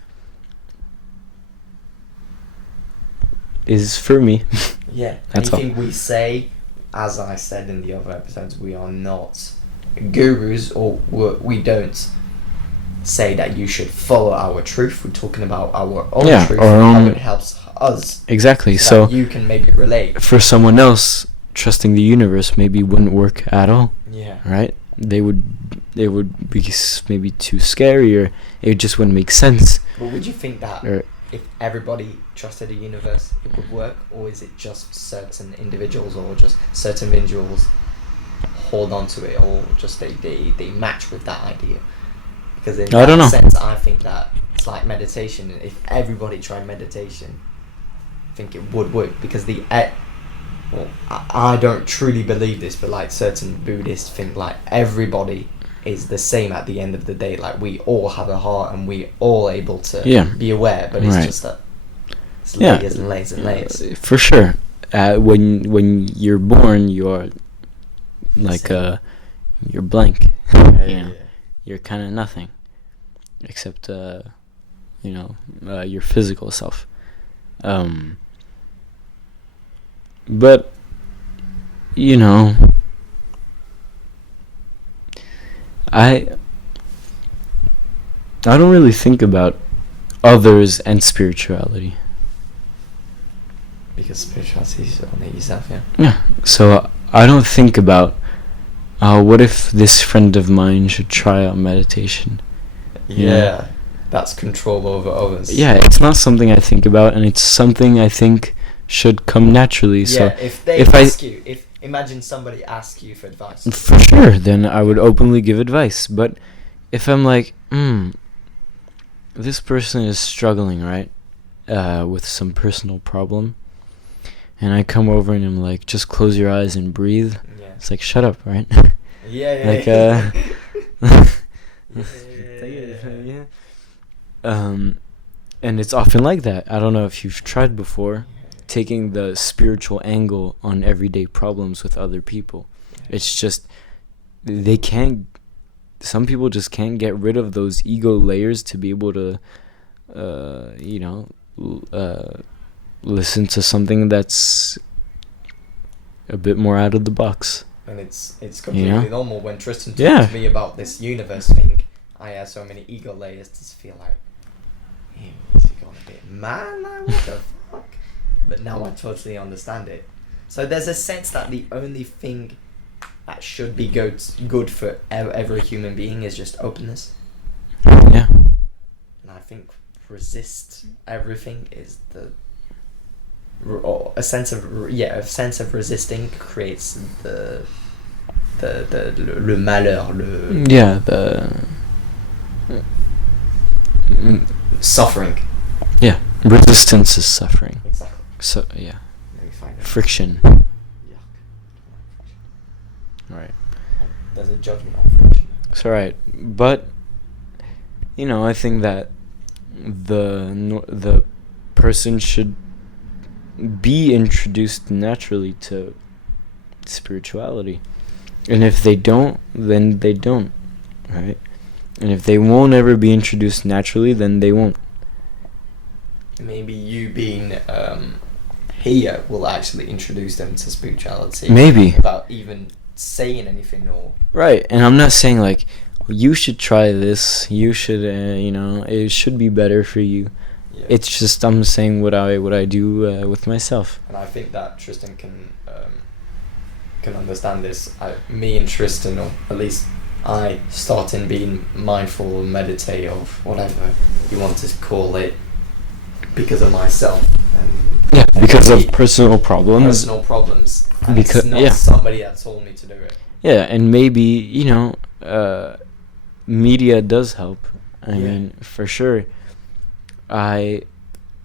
for me. Yeah, That's anything we say, as I said in the other episodes, we are not gurus, or we don't say that you should follow our truth. We're talking about our own truth, how it helps us. Exactly. So you can maybe relate. For someone else, trusting the universe maybe wouldn't work at all. Yeah. Right? They would be maybe too scary, or it just wouldn't make sense. But would you think that if everybody trusted the universe, it would work, or is it just certain individuals, or just certain individuals hold on to it, or just they match with that idea? Because in that sense, I think that it's like meditation. If everybody tried meditation, I think it would work, because I don't truly believe this, but like certain Buddhists think like everybody is the same at the end of the day. Like, we all have a heart and we all able to be aware, but it's just that it's layers and layers and layers. For sure. When you're born, you're like you're blank. You're kind of nothing, except your physical self. But I don't really think about others and spirituality. Because spirituality is only yourself, yeah. Yeah. So I don't think about, what if this friend of mine should try out meditation? Yeah. That's control over others. Yeah, it's not something I think about, and it's something I think should come naturally. So if imagine somebody asks you for advice. For sure, then I would openly give advice. But if I'm like, this person is struggling, right, with some personal problem, and I come over and I'm like, just close your eyes and breathe. Yeah. It's like, shut up, right? And it's often like that. I don't know if you've tried before, taking the spiritual angle on everyday problems with other people. It's just, some people just can't get rid of those ego layers to be able to, listen to something that's a bit more out of the box. And it's completely normal. When Tristan talked to me about this universe thing, I had so many ego layers to feel like, is he gone a bit mad? Like, what the fuck? But now I totally understand it. So there's a sense that the only thing that should be good for every human being is just openness. Yeah. And I think resist everything is a sense of resisting creates the le malheur, suffering. Yeah, resistance is suffering. Exactly. So yeah, friction. Right. There's a judgment on friction. It's alright, but I think that the person should be introduced naturally to spirituality, and if they don't, then they don't, right? And if they won't ever be introduced naturally, then they won't. Maybe you being here will actually introduce them to spirituality. Maybe. Without even saying anything or... Right, and I'm not saying like, you should try this, you should, it should be better for you. Yeah. It's just I'm saying what I do with myself. And I think that Tristan can understand this. Me and Tristan, or at least I, started being mindful, meditate, or whatever you want to call it, because of myself. And because of personal problems. And it's not somebody that told me to do it. Yeah, and maybe, media does help. I mean, for sure. I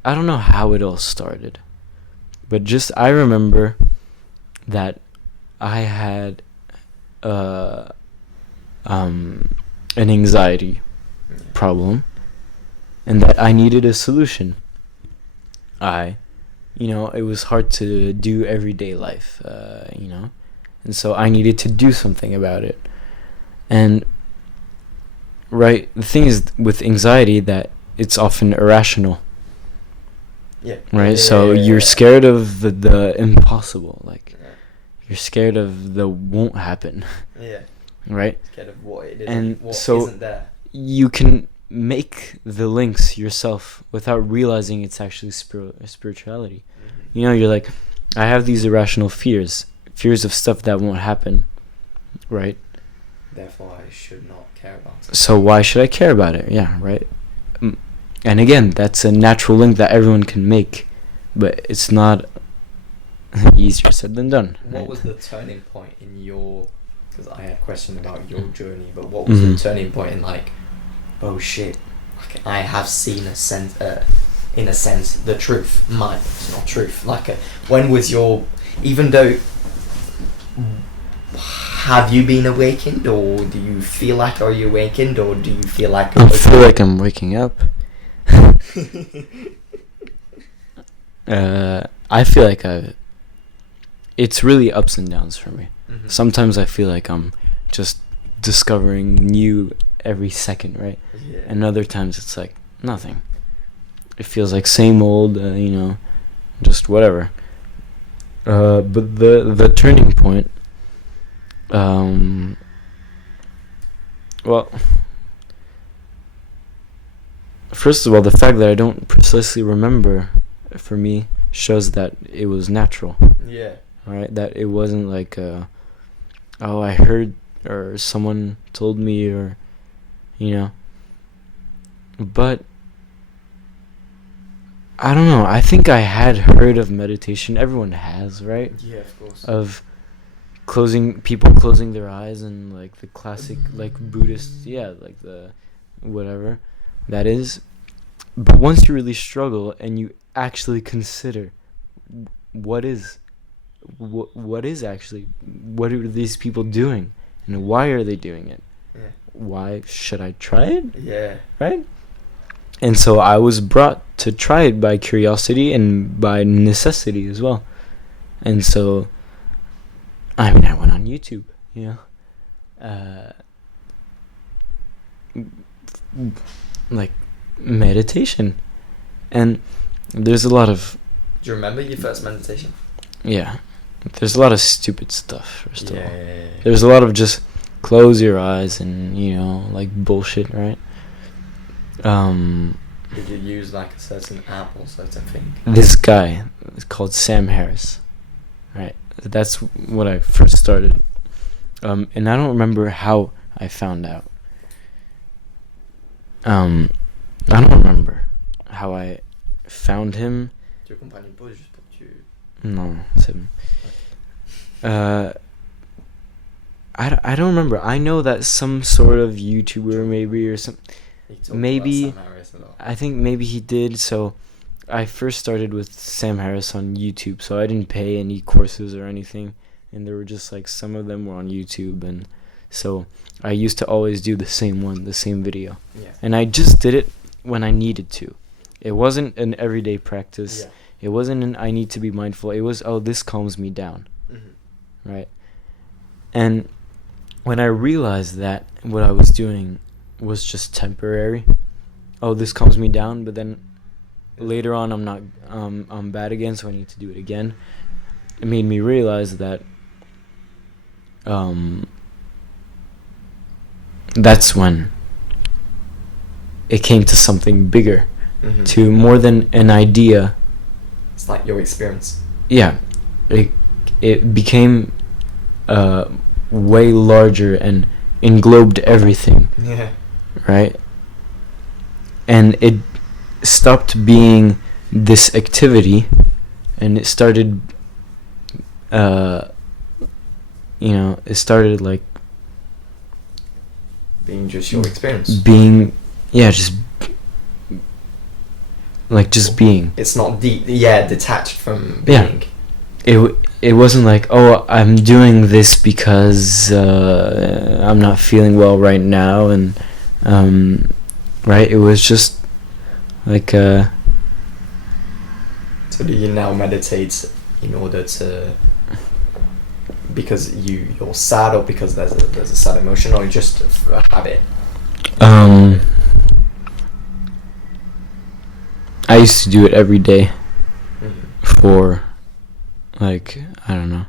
don't know how it all started, but just I remember that I had an anxiety problem, and that I needed a solution. It was hard to do everyday life, and so I needed to do something about it. And right, the thing is with anxiety that it's often irrational. Yeah. Right? So you're scared of the impossible. Like, you're scared of the won't happen. Yeah. Right? Scared of what it is and what so isn't there. You can make the links yourself without realizing it's actually spirituality. Mm-hmm. You're like, I have these irrational fears of stuff that won't happen. Right? Therefore, I should not care about it. So why should I care about it? Yeah, right? And again, that's a natural link that everyone can make, but it's not easier said than done. What was the turning point in your... Because I had a question about your journey, but what was the turning point in like, oh shit, okay, I have seen in a sense, the truth, my personal truth. Like, when was your... Even though... have you been awakened, or do you feel like are you awakened, or do you feel like I feel like I'm waking up. I feel like it's really ups and downs for me. Mhm. Sometimes I feel like I'm just discovering new every second, right? Yeah. And other times it's like nothing. It feels like same old, just whatever. But the turning point, well, first of all, the fact that I don't precisely remember, for me, shows that it was natural, Yeah. right? That it wasn't like, oh, I heard, or someone told me, or, But, I don't know, I think I had heard of meditation. Everyone has, right? Yeah, of course. Of people closing their eyes, and like the classic like Buddhist, like the whatever that is. But once you really struggle and you actually consider what are these people doing, and why are they doing it? Yeah. Why should I try it? Yeah. Right? And so I was brought to try it by curiosity and by necessity as well. And so I went on YouTube, like meditation. And there's a lot of, Do you remember your first meditation? there's a lot of stupid stuff, first of all. Yeah. There's a lot of just close your eyes and, like bullshit, right? Did you use like a certain app or certain thing? This guy is called Sam Harris, right? That's what I first started. And I don't remember how I found out. I don't remember how I found him. Tu accompagnes pas juste pour que tu... No, c'est bon. I don't remember. I know that some sort of YouTuber maybe, or some, You talked maybe, about Sam Harris a lot. I think maybe he did. So I first started with Sam Harris on YouTube, so I didn't pay any courses or anything, and there were just like some of them were on YouTube, and so I used to always do the same video. Yeah. And I just did it when I needed to. It wasn't an everyday practice. Yeah. It wasn't an I need to be mindful. It was, oh, this calms me down, right? And when I realized that what I was doing was just temporary, oh, this calms me down, but then later on I'm bad again, so I need to do it again. It made me realize that that's when it came to something bigger, to more than an idea. It's like your experience. Yeah, it became way larger and englobed everything, Yeah. right? And it stopped being this activity, and it started, it started like Being just your experience. being, just being. It's not detached from Yeah. being. It wasn't like, oh, I'm doing this because I'm not feeling well right now, and right, it was just like So do you now meditate in order to, because you're sad, or because there's a sad emotion, or just a habit? I used to do it every day for, like, I don't know.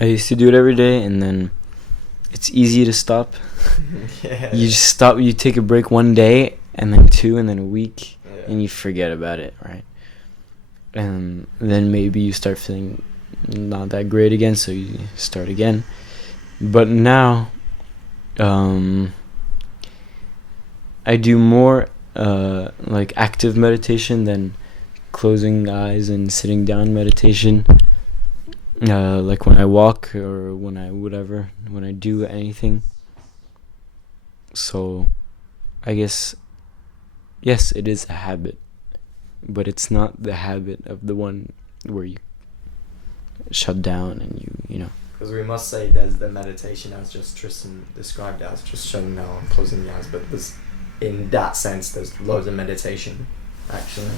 I used to do it every day, and then it's easy to stop. Yeah. You just stop, you take a break one day, and then two, and then a week, Yeah. and you forget about it, right? And then maybe you start feeling not that great again, so you start again. But now, I do more like active meditation than closing eyes and sitting down meditation. Like when I walk, or when I do anything. So I guess, yes, it is a habit, but it's not the habit of the one where you shut down and you Because we must say there's the meditation as just Tristan described it as, just shutting down and closing the eyes, but there's, in that sense, there's loads of meditation, actually.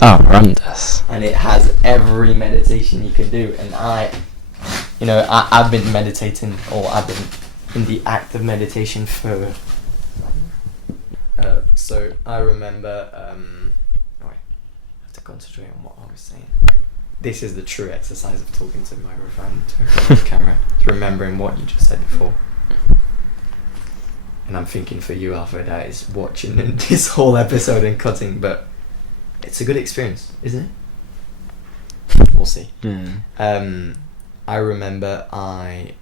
Randas. And it has every meditation you can do, and I've been meditating, or I've been in the act of meditation for... so I remember... I have to concentrate on what I was saying. This is the true exercise of talking to the microphone, to the camera, remembering what you just said before. And I'm thinking for you, Alfred, that is watching this whole episode and cutting, but it's a good experience, isn't it? We'll see. I remember I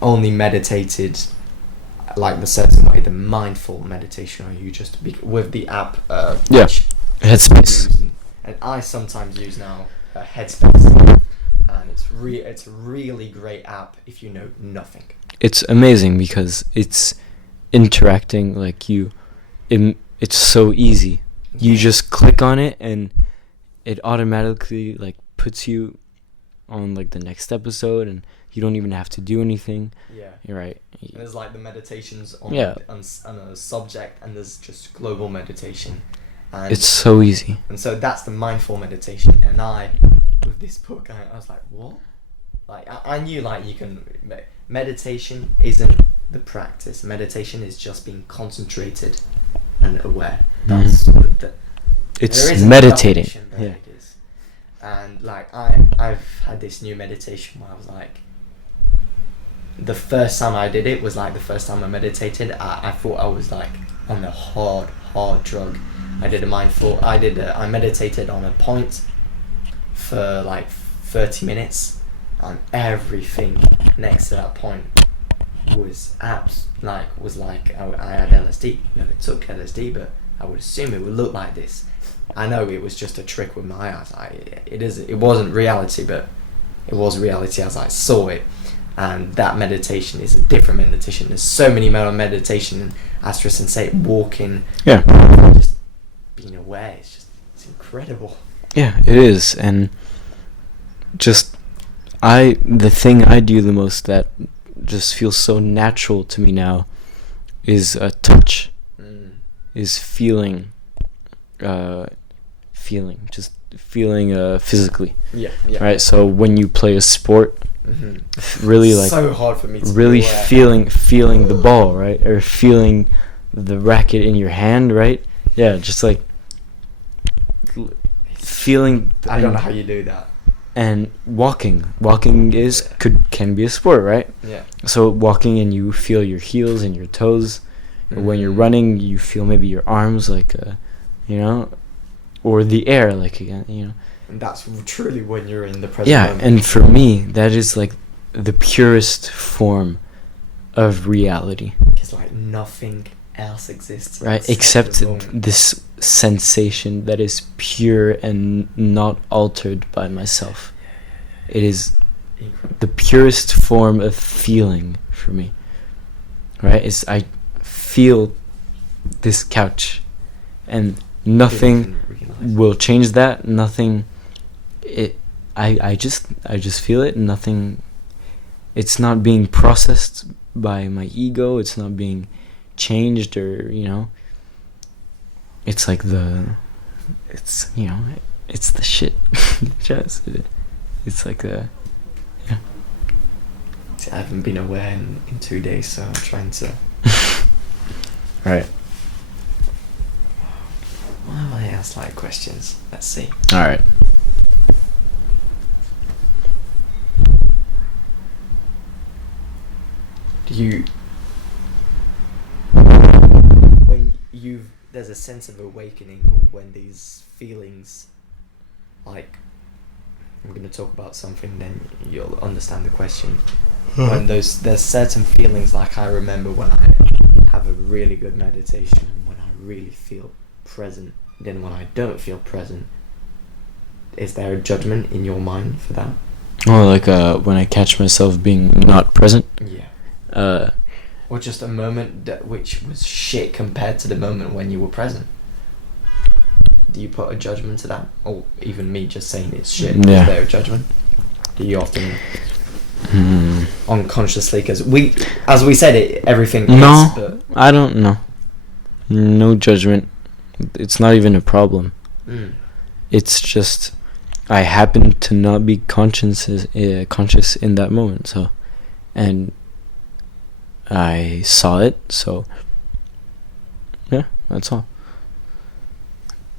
only meditated like the certain way, the mindful meditation, or you just with the app. Which Headspace. And I sometimes use now Headspace, and it's a really great app if you know nothing. It's amazing because it's interacting like you. It's so easy. You just click on it and it automatically like puts you on like the next episode, and you don't even have to do anything. Yeah, you're right. And there's like the meditations on a subject, and there's just global meditation. And it's so easy. And so that's the mindful meditation. And with this book, I was like, what? Like I knew like you can. Meditation isn't the practice. Meditation is just being concentrated and aware. That's it's meditating. Yeah. It is. And like I've had this new meditation where I was like, the first time I did it was like the first time I meditated. I thought I was like on a hard drug. I meditated on a point for like 30 minutes, and everything next to that point was like I had LSD. Never took LSD, but I would assume it would look like this. I know it was just a trick with my eyes. It wasn't reality, but it was reality as I saw it. And that meditation is a different meditation. There's so many meditation, as Tristan said, walking, just being aware. It's incredible. Yeah, it is. And just the thing I do the most that just feels so natural to me now is a touch. Is feeling just feeling physically. Yeah. Right. So when you play a sport, really like so hard for me to really feeling the ball, right, or feeling the racket in your hand, right? Yeah, just like feeling. I don't know how you do that. And walking can be a sport, right? Yeah. So walking, and you feel your heels and your toes. When you're running, you feel maybe your arms, like, or the air, like, again, And that's truly when you're in the present moment. And for me, that is, like, the purest form of reality. Because, like, nothing else exists. Right, except this sensation that is pure and not altered by myself. It is incredible. The purest form of feeling for me. Right, I feel this couch, and nothing will change that. Nothing. I just feel it. Nothing. It's not being processed by my ego. It's not being changed, or It's like it's the shit. Just it's like the. Yeah. See, I haven't been aware in 2 days, so I'm trying to. Right. Why have I asked like questions? Let's see. All right. There's a sense of awakening, or when these feelings, like, I'm going to talk about something, then you'll understand the question. When there's certain feelings, like I remember when I have a really good meditation, when I really feel present, then when I don't feel present, is there a judgment in your mind for that? Oh, like when I catch myself being not present? Yeah. Or just a moment which was shit compared to the moment when you were present? do you put a judgment to that? Or even me just saying it's shit, Yeah. is there a judgment? Do you often unconsciously, because as we said, everything No. is, but I don't know. No judgment. It's not even a problem. It's just I happen to not be conscious in that moment. So, and I saw it. So, yeah, that's all.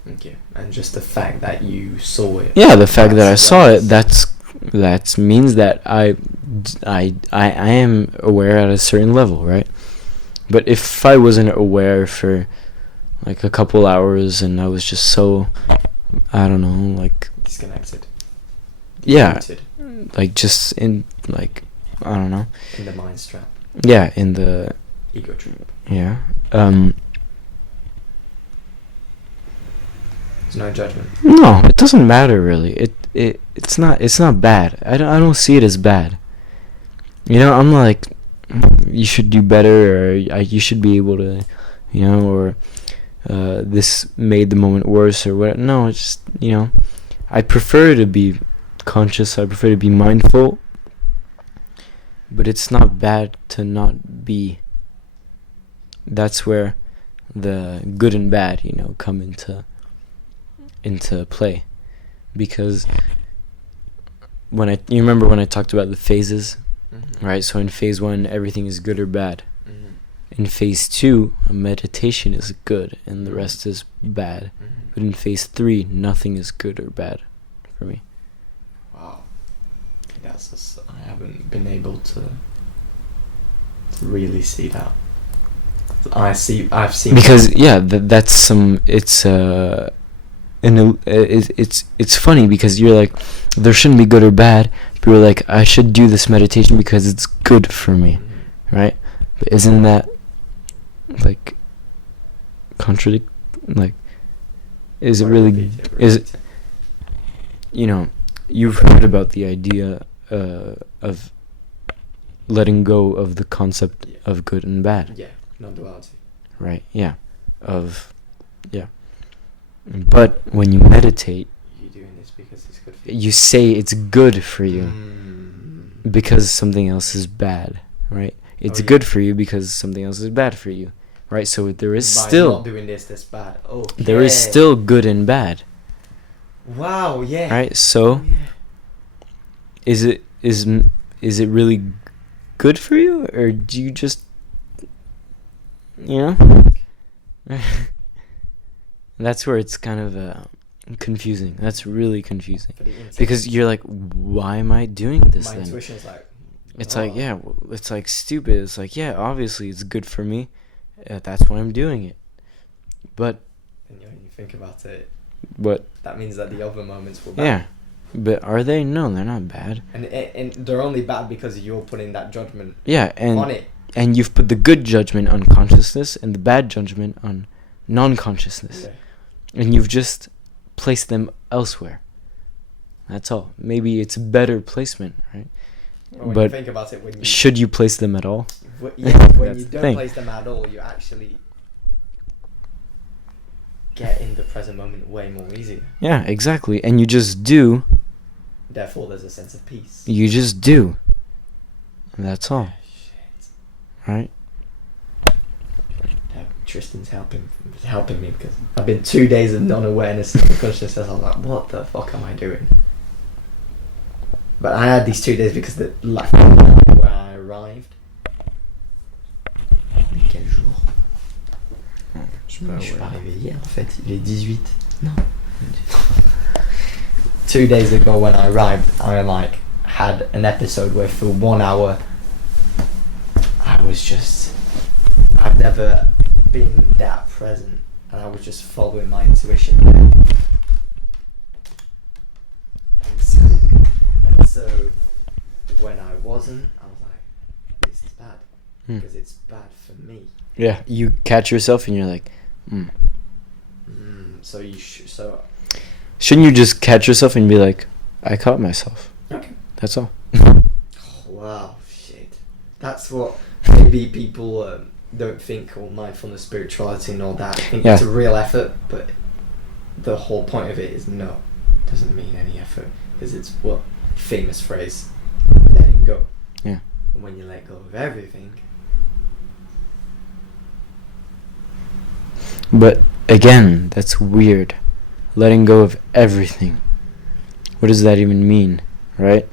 okay, and just the fact that you saw it. Yeah, the fact that I saw it, that's- that means that I am aware at a certain level, right? But if I wasn't aware for like a couple hours and I was just so, I don't know, like, disconnected. yeah, Rooted like just in, like, I don't know, in the mind strap, yeah, in the, ego trip. yeah, There's no judgment. no, it doesn't matter really. It's not bad. I don't see it as bad. You know, I'm like, you should do better, or you should be able to, you know, or this made the moment worse, or what. No, it's just, you know, I prefer to be conscious. I prefer to be mindful. But it's not bad to not be. That's where the good and bad, you know, come into play. Because you remember when I talked about the phases, right? So in phase 1, everything is good or bad. In phase 2, a meditation is good and the rest is bad. But in phase 3, nothing is good or bad for me. Wow, I haven't been able to really see that. I've seen Because yeah, that's some. It's it's funny because you're like, there shouldn't be good or bad. But you're like, I should do this meditation because it's good for me, right? But isn't that like contradict? Like, is it really? Is it? You know, you've heard about the idea of letting go of the concept of good and bad. Yeah, non-duality. Right, yeah. Yeah. But when you meditate, You're doing this because it's good for you. you say it's good for you because something else is bad, right? It's yeah. good for you because something else is bad for you, right? So there is By still not doing this, that's bad. Oh, there is still good and bad, wow, yeah. right? So is it really good for you, or do you just, you know? That's where it's kind of confusing. That's really confusing because you're like, why am I doing this my then? intuition is like, It's like, yeah, it's like stupid. It's like, yeah, obviously it's good for me. That's why I'm doing it. But and when you think about it, but that means that the other moments were bad. yeah, but are they? No, they're not bad. And they're only bad because you're putting that judgment Yeah, on it. and you've put the good judgment on consciousness and the bad judgment on non-consciousness. Yeah. And you've just placed them elsewhere. That's all. Maybe it's better placement, right? Well, when but you think about it, when you should you place them at all? when That's you the don't thing. place them at all, you actually get in the present moment way more easier. Yeah, exactly. And you just do. Therefore, there's a sense of peace. You just do. And that's all. Shit. Right? Tristan's helping me because I've been 2 days of non-awareness and consciousness. I was like, what the fuck am I doing? But I had these 2 days because where I arrived. Mais quel jour? Je suis pas arrivé hier en fait. Il est 18. Non. 2 days ago when I arrived, I like had an episode where for 1 hour I've never been that present, and I was just following my intuition. And so when I wasn't, I was like, this is bad because it's bad for me. Yeah. You catch yourself and you're like, So Shouldn't you just catch yourself and be like, I caught myself? okay. That's all. Wow, shit. That's what maybe people don't think, or mindfulness, spirituality, and all that. I think Yeah. it's a real effort, but the whole point of it is no, doesn't mean any effort, because it's what famous phrase, letting go. Yeah. And when you let go of everything. But again, that's weird. Letting go of everything. What does that even mean, right?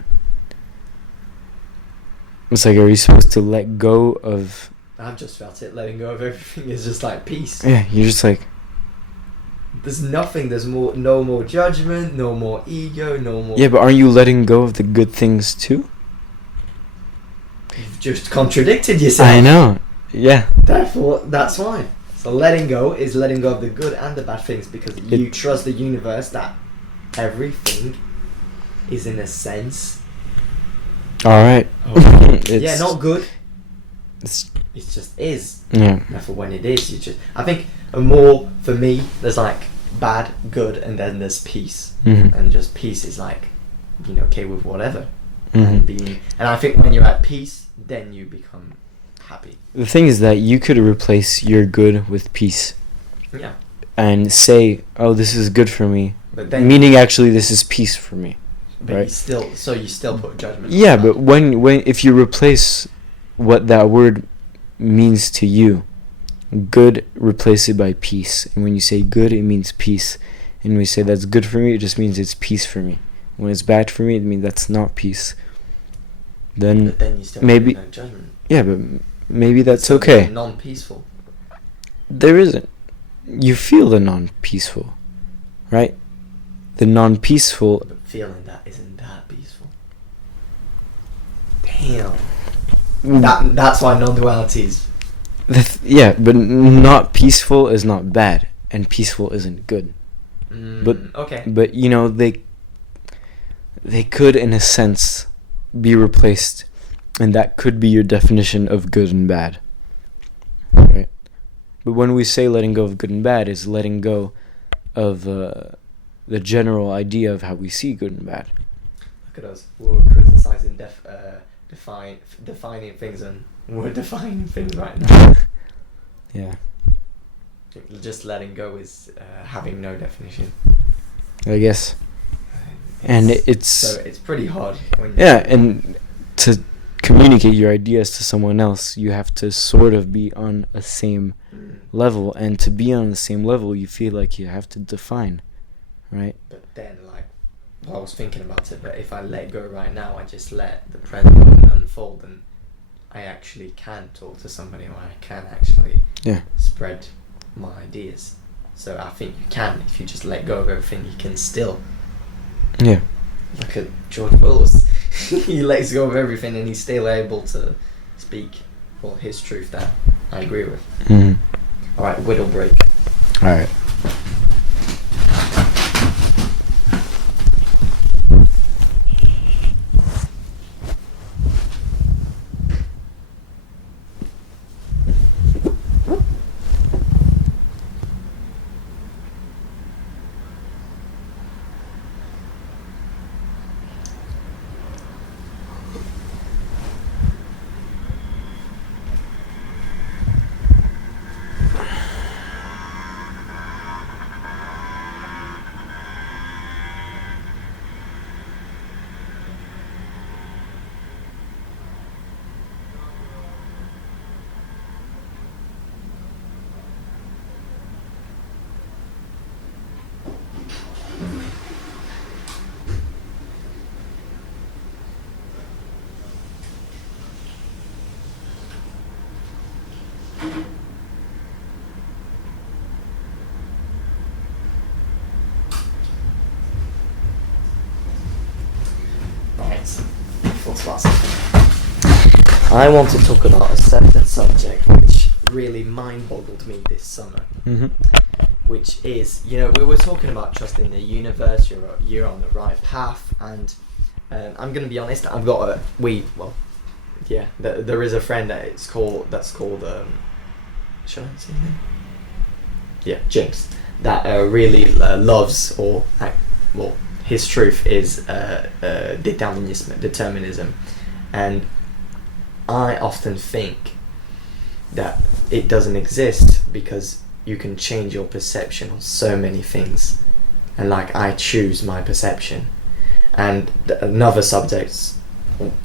It's like, are you supposed to let go of... I've just felt it. Letting go of everything is just like peace. Yeah, you're just like... There's nothing. There's no more judgment, no more ego, no more... Yeah, but aren't you letting go of the good things too? You've just contradicted yourself. I know. Yeah. Therefore, that's why. So letting go is letting go of the good and the bad things, because you trust the universe that everything is in a sense... Alright. yeah, not good. It's It just is. Yeah. Therefore, when it is, you just... I think more, for me, there's like bad, good, and then there's peace. Mm-hmm. And just peace is like, okay with whatever. Mm-hmm. And I think when you're at peace, then you become happy. The thing is that you could replace your good with peace. Yeah. And say, oh, this is good for me. But then... Meaning actually this is peace for me. But right? you still put judgment. Yeah, on but that. if you replace what that word means to you, good, replace it by peace. And when you say good, it means peace. And when we say that's good for me, it just means it's peace for me. When it's bad for me, it means that's not peace. But then you still maybe put no judgment. Yeah, but maybe that's So okay. Non-peaceful. There isn't. You feel the non-peaceful, right? The non-peaceful. But feeling that isn't that peaceful. Damn. That's why non-duality is... Yeah, but not peaceful is not bad, and peaceful isn't good. Okay. But they could, in a sense, be replaced, and that could be your definition of good and bad, right? But when we say letting go of good and bad, is letting go of the general idea of how we see good and bad. Look at us. We're criticizing defining things, and we're defining things right now. Yeah. Just letting go is having no definition. I guess. And it's so it's pretty hard. When yeah, and to communicate your ideas to someone else, you have to sort of be on a same level, and to be on the same level, you feel like you have to define, right? But then, I was thinking about it, but if I let go right now, I just let the present moment unfold, and I actually can talk to somebody, or I can actually spread my ideas. So I think you can, if you just let go of everything, you can still. Yeah. Look at George Willis. He lets go of everything, and he's still able to speak his truth that I agree with. Mm-hmm. Alright, whittle break. Alright. I want to talk about a certain subject which really mind-boggled me this summer. Mm-hmm. Which is, we were talking about trusting the universe. You're on the right path, and I'm gonna be honest. I've got there is a friend that's called. Should I say his name? Yeah, James. That really loves his truth is determinism, and I often think that it doesn't exist because you can change your perception on so many things and like I choose my perception. And another subject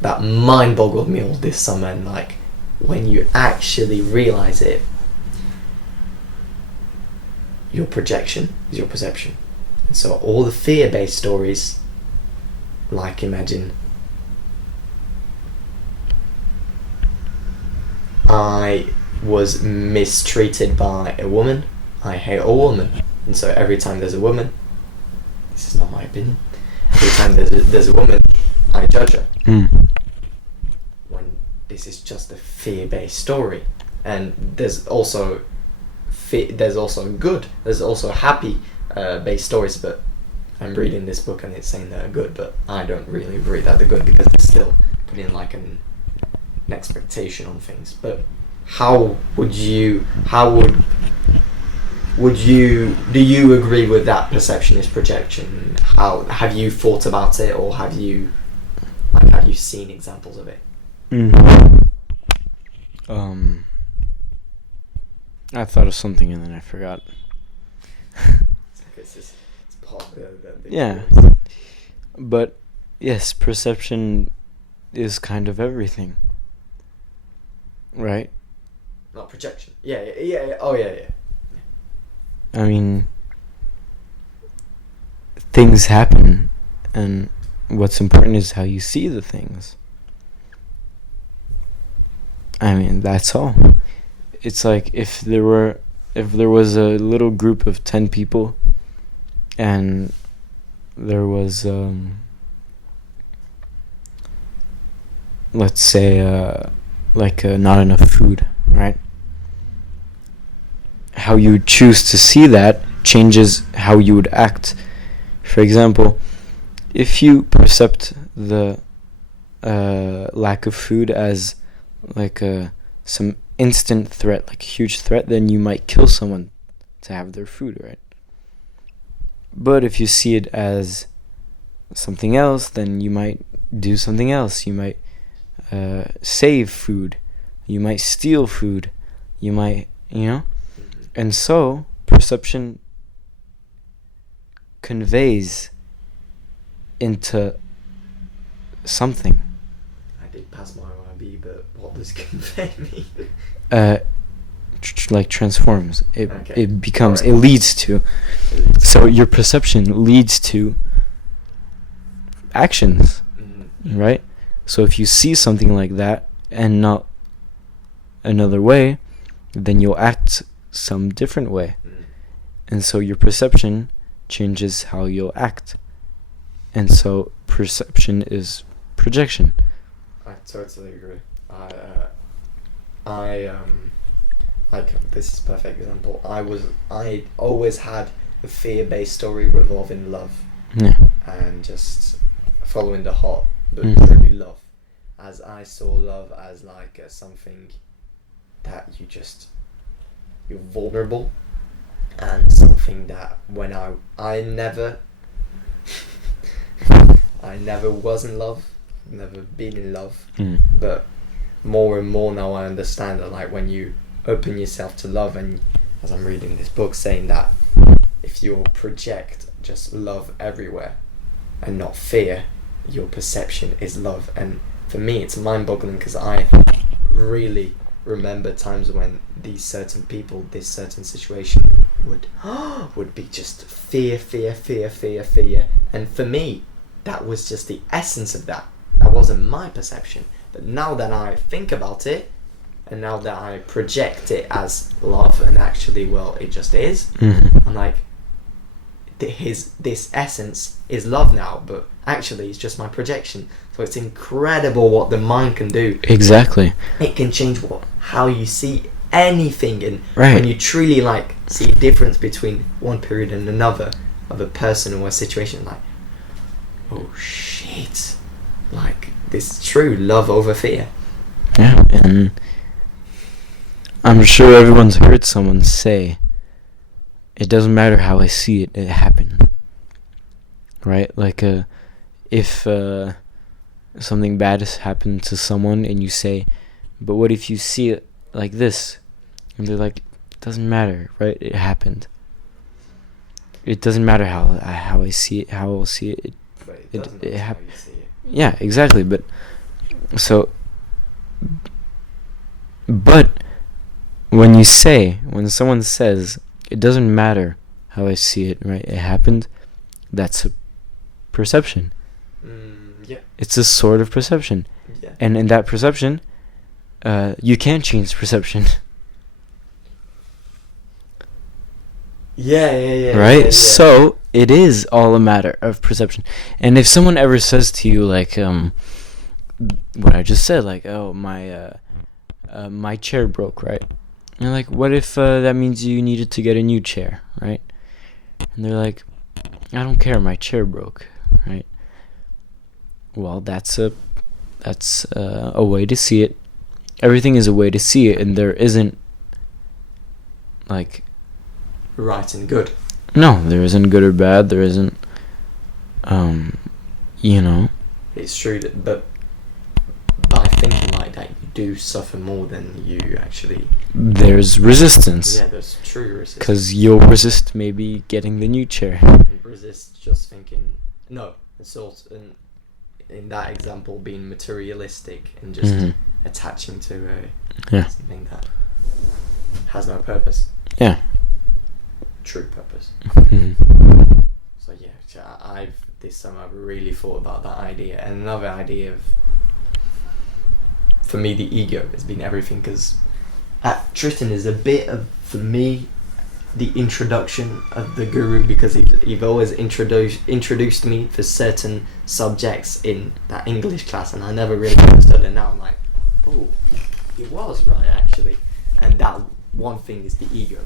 that mind boggled me all this summer, and like when you actually realize it, your projection is your perception. And so all the fear-based stories, like imagine I was mistreated by a woman, I hate a woman, and so every time there's a woman, this is not my opinion, every time there's a woman, I judge her. When this is just a fear-based story. And there's also there's also happy based stories, but I'm reading this book and it's saying they're good, but I don't really agree that they're good because they're still putting like an expectation on things. But do you agree with that perception is projection? How have you thought about it, or have you seen examples of it? I thought of something and then I forgot. It's part of the Yeah. But yes, perception is kind of everything. Right? Not projection. Yeah. Oh, yeah. I mean, things happen, and what's important is how you see the things. I mean, that's all. It's like if there was a little group of 10 people, and there was let's say not enough food, right? How you choose to see that changes how you would act. For example, if you percept the lack of food as like some instant threat, like a huge threat, then you might kill someone to have their food, right? But if you see it as something else, then you might do something else. You might save food. You might steal food. You might, And so, perception conveys into something. I did pass my IB, but what does convey mean? Like transforms. It becomes. Right. It leads to. So your perception leads to actions, right? So if you see something like that and not another way, then you'll act some different way. And so your perception changes how you'll act. And so perception is projection. I totally agree. This is a perfect example. I always had a fear-based story revolving love. Yeah. And just following the heart, but truly love. As I saw love as like something that you're vulnerable, and something that when I never was in love, never been in love, but more and more now I understand that like when you open yourself to love, and as I'm reading this book saying that if you project just love everywhere and not fear, your perception is love. And for me it's mind-boggling because I really remember times when these certain people, this certain situation would be just fear. And for me, that was just the essence of that. That wasn't my perception. But now that I think about it, and now that I project it as love, and actually, well, it just is, I'm like, this essence is love now, but actually it's just my projection. So it's incredible what the mind can do. Exactly. It can change how you see anything, and right. When you truly like see a difference between one period and another of a person or a situation, like, oh shit, like this is true, love over fear. Yeah, and I'm sure everyone's heard someone say, it doesn't matter how I see it, it happened. Right? Like if something bad has happened to someone and you say, but what if you see it like this? And they're like, it doesn't matter, right? It happened. it doesn't matter how I see it, how I'll see it. But it It- doesn't it matter how hap- you see it. Yeah, exactly. But so, but when someone says it doesn't matter how I see it, right? It happened. That's a perception. Yeah. It's a sort of perception, Yeah. and in that perception, you can't change perception. Yeah. Right? Yeah. So it is all a matter of perception. And if someone ever says to you, like, what I just said, like, oh, my chair broke, right? And you're like, what if that means you needed to get a new chair, right? And they're like, I don't care, my chair broke, right? Well, that's a way to see it. Everything is a way to see it, and there isn't, like, Right and good. no, there isn't good or bad. There isn't, you know. It's true that, but by thinking like that, you do suffer more than you actually. There's resistance. Yeah, there's true resistance. Because you'll resist maybe getting the new chair. And resist just thinking. No, it's also in that example being materialistic and just Mhm. attaching to Yeah. something that has no purpose. Yeah. True purpose. Mhm. So yeah, I've this summer I've really thought about that idea, and another idea of, for me, the ego has been everything, because Tristan is a bit of, for me, the introduction of the guru, because he've always introduced me for certain subjects in that English class, and I never really understood it. Now I'm like, oh, he was right actually, and that one thing is the ego.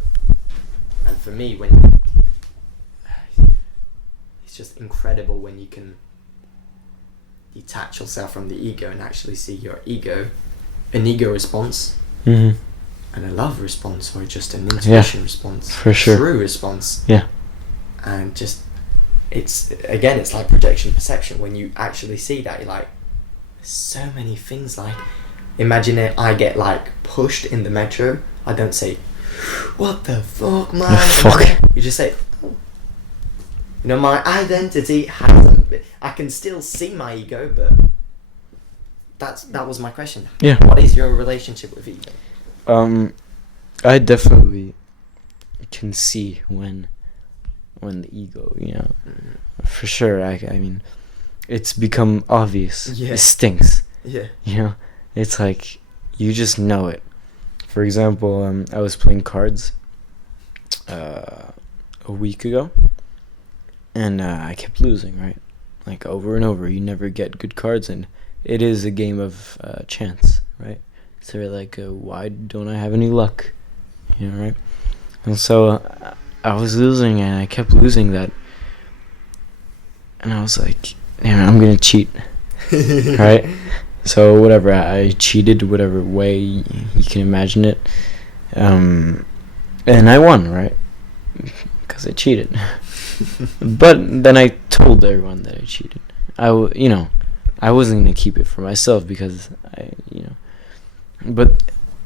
And for me, it's just incredible when you can detach yourself from the ego and actually see your ego, an ego response, Mhm. and a love response, or just an intuition response, for sure. true response. Yeah. And just, it's like projection perception. When you actually see that, you're like, there's so many things. Like, imagine I get like pushed in the metro. I don't say, what the fuck, man? Fuck. You just say, oh. You know, my identity hasn't. I can still see my ego, but that was my question. Yeah. What is your relationship with ego? I definitely can see when the ego, you know, for sure. I mean, it's become obvious. Yeah. It stinks. Yeah. You know, it's like you just know it. For example, I was playing cards a week ago, and I kept losing, right? Like over and over. You never get good cards, and it is a game of chance, right? So you're like, why don't I have any luck? You know, right? And so I was losing, and I kept losing that, and I was like, damn, I'm gonna cheat, right? So whatever, I cheated whatever way you can imagine it, and I won, right? Because I cheated. But then I told everyone that I cheated. I wasn't gonna keep it for myself because But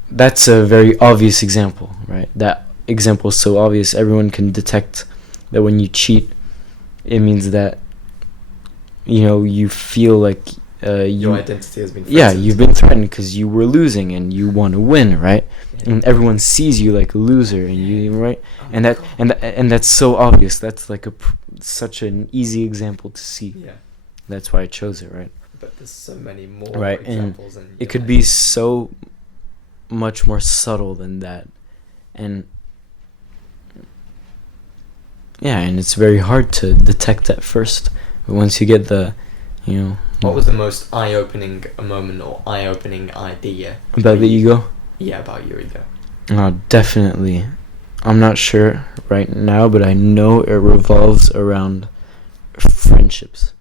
that's a very obvious example, right? That example is so obvious, everyone can detect that when you cheat, it means that you feel like Your identity has been threatened. yeah, you've been threatened because you were losing and you want to win, right? Yeah. And everyone sees you like a loser, and you right, Oh and my that God. and that's so obvious. That's like such an easy example to see. Yeah. That's why I chose it, right? But there's so many more Right, and examples, and It could be so much more subtle than that, and yeah, and it's very hard to detect at first. But once you get What was the most eye-opening moment or eye-opening idea about the ego? Yeah, about your ego. Definitely. I'm not sure right now, but I know it revolves around friendships.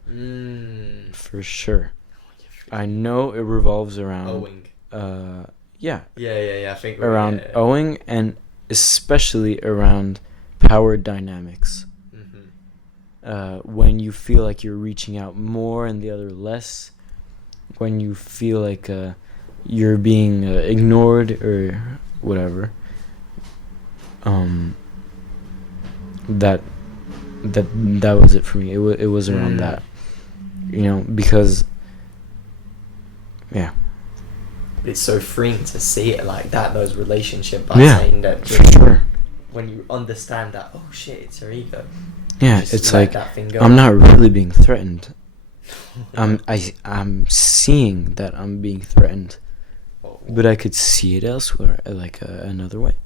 For sure. I know it revolves around Owing. Yeah. Yeah. I think Around owing, and especially around power dynamics. When you feel like you're reaching out more and the other less, when you feel like you're being ignored or whatever, that that was it for me. It was around that, because It's so freeing to see it like that, those relationships, by saying that for sure. when you understand that, oh shit, it's your ego. Yeah, Just it's let like that thing go. I'm not really being threatened. I'm seeing that I'm being threatened, but I could see it elsewhere, like another way,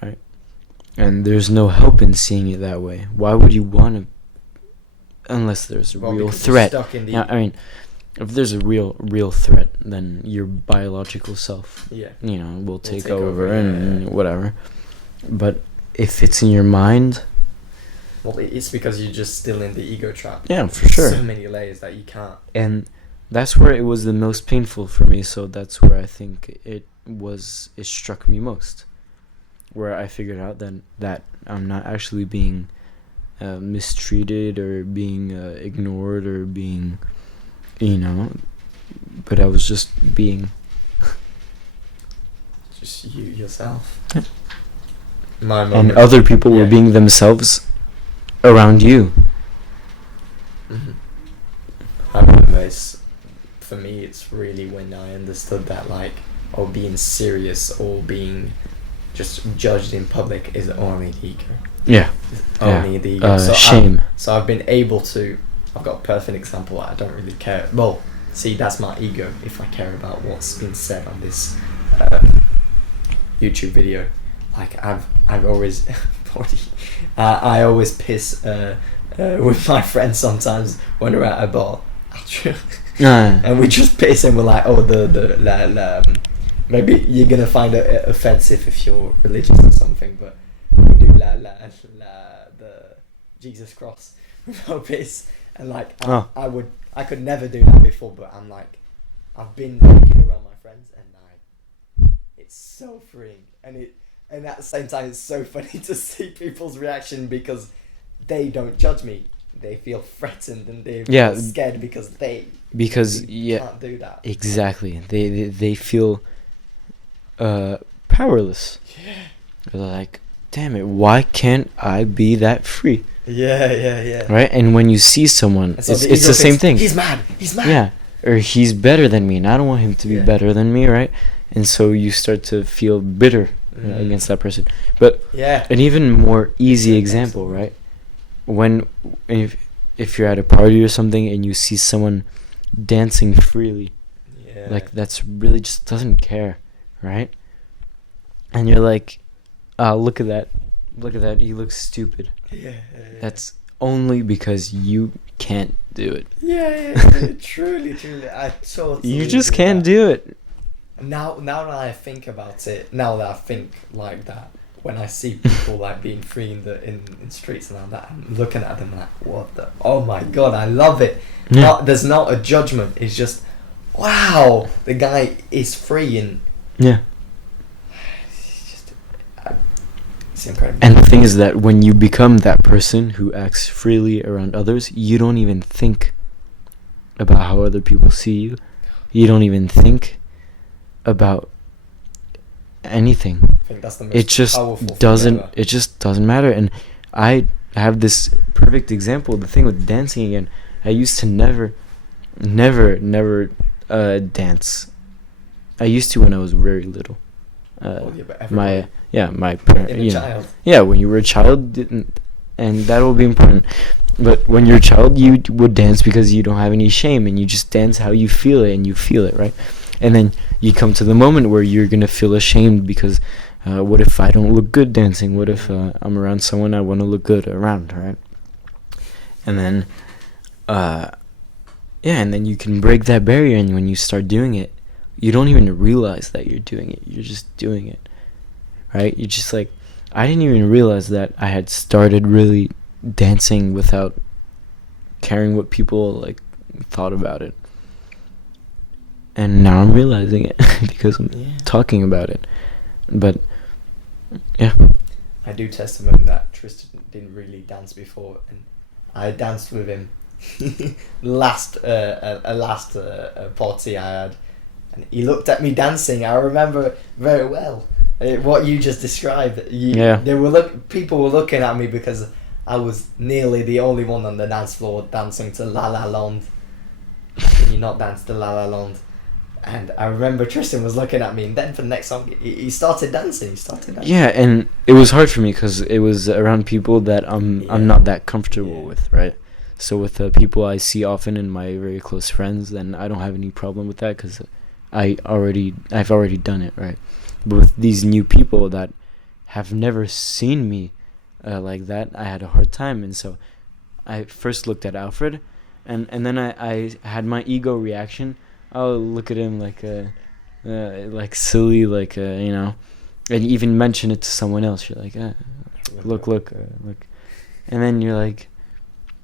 right? And there's no help in seeing it that way. Why would you want to, unless there's a real threat? Now, I mean, if there's a real threat, then your biological self, will take over and whatever. But if it's in your mind, well, it's because you're just still in the ego trap. Yeah, for sure. So many layers that you can't. And that's where it was the most painful for me. So that's where I think it struck me most, where I figured out that I'm not actually being mistreated or being ignored or being, but I was just being just you yourself. Yeah. My moment. And other people were being themselves around you. Mm-hmm. I remember, for me, it's really when I understood that, like, being serious or being just judged in public is only the ego. Yeah. Only the ego. Shame. So I've been able to. I've got a perfect example. I don't really care. Well, see, that's my ego. If I care about what's been said on this YouTube video, like I've always, I always piss with my friends sometimes when we're at a bar, and we just piss and we're like, maybe you're gonna find it offensive if you're religious or something, but we do the Jesus cross with our piss, and like I could never do that before, but I'm like, I've been naked around my friends and it's so freeing, and at the same time it's so funny to see people's reaction because they don't judge me. They feel threatened and they feel scared because can't do that. Exactly. They feel powerless. Yeah. They're like, damn it, why can't I be that free? Yeah. Right? And when you see someone, so it's the same thing. He's mad. Yeah. Or he's better than me and I don't want him to be better than me, right? And so you start to feel bitter against that person. But an even more easy example, right? If you're at a party or something and you see someone dancing freely, like that's really just doesn't care, right? And you're like, look at that, he looks stupid. That's only because you can't do it. Truly, I totally. You just can't do it. Now that I think about it, now that I think like that, when I see people like being free in streets and like that, I'm looking at them like, what the? Oh my god, I love it. Yeah. There's not a judgment. It's just, wow, the guy is free and it's incredible. And the thing is that when you become that person who acts freely around others, you don't even think about how other people see you. You don't even think about anything. I think that's the most powerful thing ever. It just doesn't matter. And I have this perfect example. The thing with dancing again, I used to never dance. I used to when I was very little. My parents. Child. Yeah, when you were a child, and that will be important. But when you're a child, you would dance because you don't have any shame, and you just dance how you feel it, and you feel it, right? And then you come to the moment where you're gonna feel ashamed because, what if I don't look good dancing? What if I'm around someone I want to look good around, right? And then, and then you can break that barrier, and when you start doing it, you don't even realize that you're doing it. You're just doing it, right? You're just like, I didn't even realize that I had started really dancing without caring what people like thought about it. And now I'm realizing it because I'm talking about it. But I do testimony that Tristan didn't really dance before, and I danced with him last party I had, and he looked at me dancing. I remember very well what you just described. People were looking at me because I was nearly the only one on the dance floor dancing to La La Land. Can you not dance to La La Land? And I remember Tristan was looking at me, and then for the next song, he started dancing. Yeah, and it was hard for me because it was around people that I'm not that comfortable with, right? So with the people I see often and my very close friends, then I don't have any problem with that because I've already done it, right? But with these new people that have never seen me like that, I had a hard time. And so I first looked at Alfred, and then I had my ego reaction. I'll look at him like silly, like you know, and even mention it to someone else. You're like, look, and then you're like,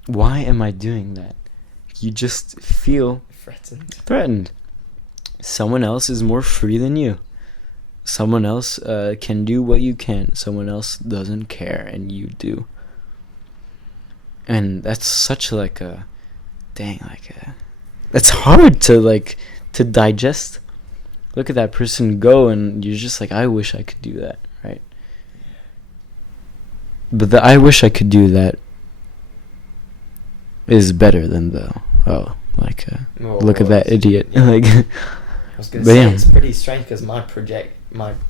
why am I doing that? You just feel threatened. Someone else is more free than you. Someone else can do what you can. Someone else doesn't care, and you do. And that's such like a that's hard to digest. Look at that person go, and you're just like, I wish I could do that, right? But the I wish I could do that is better than the look at that idiot. Yeah. Like, I was gonna say, it's pretty strange because my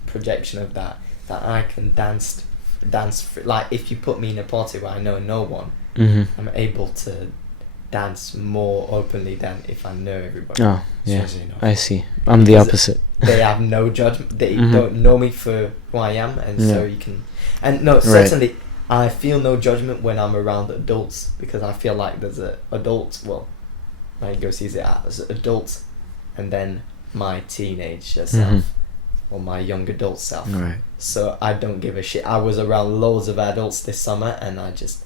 projection of that I can dance like if you put me in a party where I know no one, I'm able to dance more openly than if I know everybody. Oh, yeah, I see. I'm the opposite. They have no judgment. They don't know me for who I am, and so you can. And no, certainly, I feel no judgment when I'm around adults because I feel like there's a adult. Well, my ego sees it as adult, and then my teenage self or my young adult self. Right. So I don't give a shit. I was around loads of adults this summer, and I just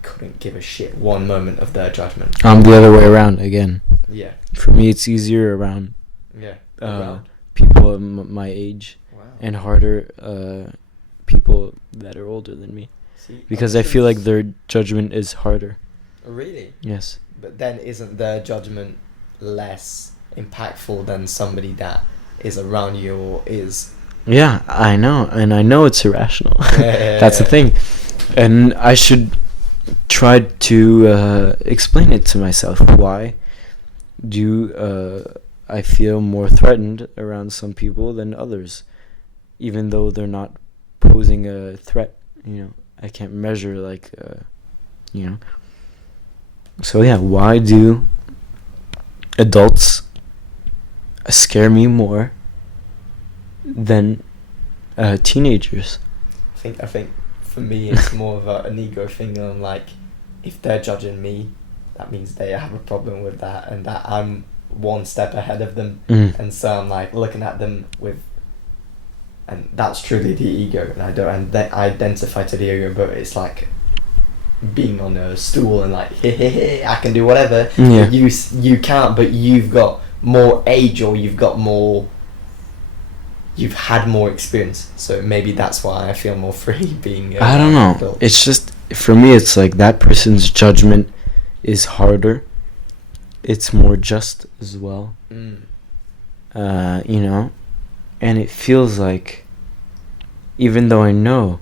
couldn't give a shit one moment of their judgment. I'm the other way around again. Yeah. For me, it's easier around. Yeah. People my age, and harder people that are older than me. See, because I feel like their judgment is harder. Really? Yes. But then isn't their judgment less impactful than somebody that is around you or is... Yeah, I know. And I know it's irrational. That's the thing. And I should try to explain it to myself. Why do I feel more threatened around some people than others? Even though they're not posing a threat, you know. I can't measure, like, you know. So, yeah, why do adults scare me more than teenagers? I think for me it's more of an ego thing. I'm like, if they're judging me, that means they have a problem with that, and that I'm one step ahead of them. And so I'm like looking at them with... And that's truly the ego, and I don't identify to the ego, but it's like being on a stool and like, hey, I can do whatever. Yeah. You can't, but you've got more age, or you've had more experience. So maybe that's why I feel more free being. I don't know. Adult. It's just, for me, it's like that person's judgment is harder. It's more just as well. You know. And it feels like, even though I know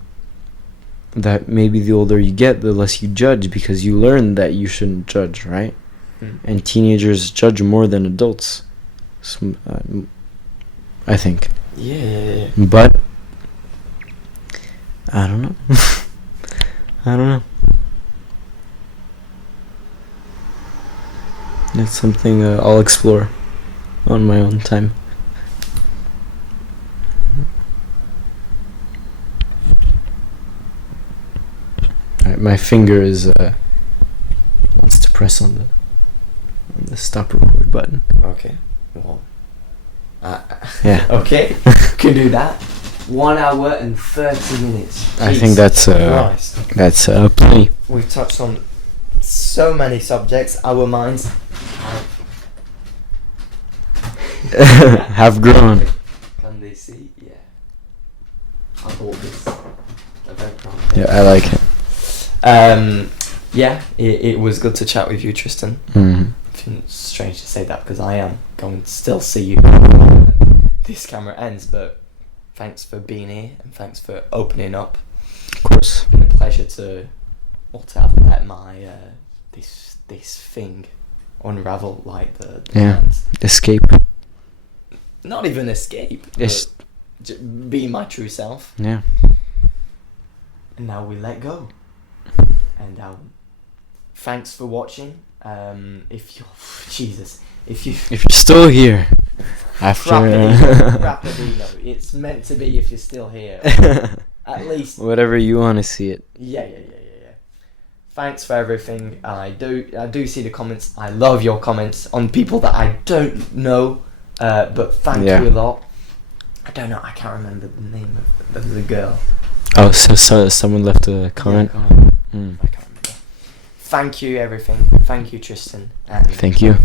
that maybe the older you get, the less you judge, because you learn that you shouldn't judge, right? And teenagers judge more than adults, I think. Yeah. But, I don't know. I don't know. It's something I'll explore on my own time. My finger is wants to press on the stop record button. Okay. Well, yeah. Okay. Can do that. 1 hour and 30 minutes. Jeez. I think that's plenty. We've touched on so many subjects. Our minds have grown. Can they see? Yeah. I bought this. Yeah, I like it. Yeah, it was good to chat with you, Tristan. It's strange to say that because I am going to still see you when this camera ends, but thanks for being here and thanks for opening up. Of course. It's been a pleasure to or to have let my this thing unravel like the hands. Escape. Not even escape. Yes. Be my true self. Yeah. And now we let go. And thanks for watching. If you're still here after Rapidino, it's meant to be if you're still here. At least whatever you want to see it. Yeah. Thanks for everything. I do see the comments. I love your comments on people that I don't know. But thank you a lot. I don't know. I can't remember the name of the girl. Oh, so someone left a comment. I can't remember. Thank you, everything. Thank you, Tristan. And thank you.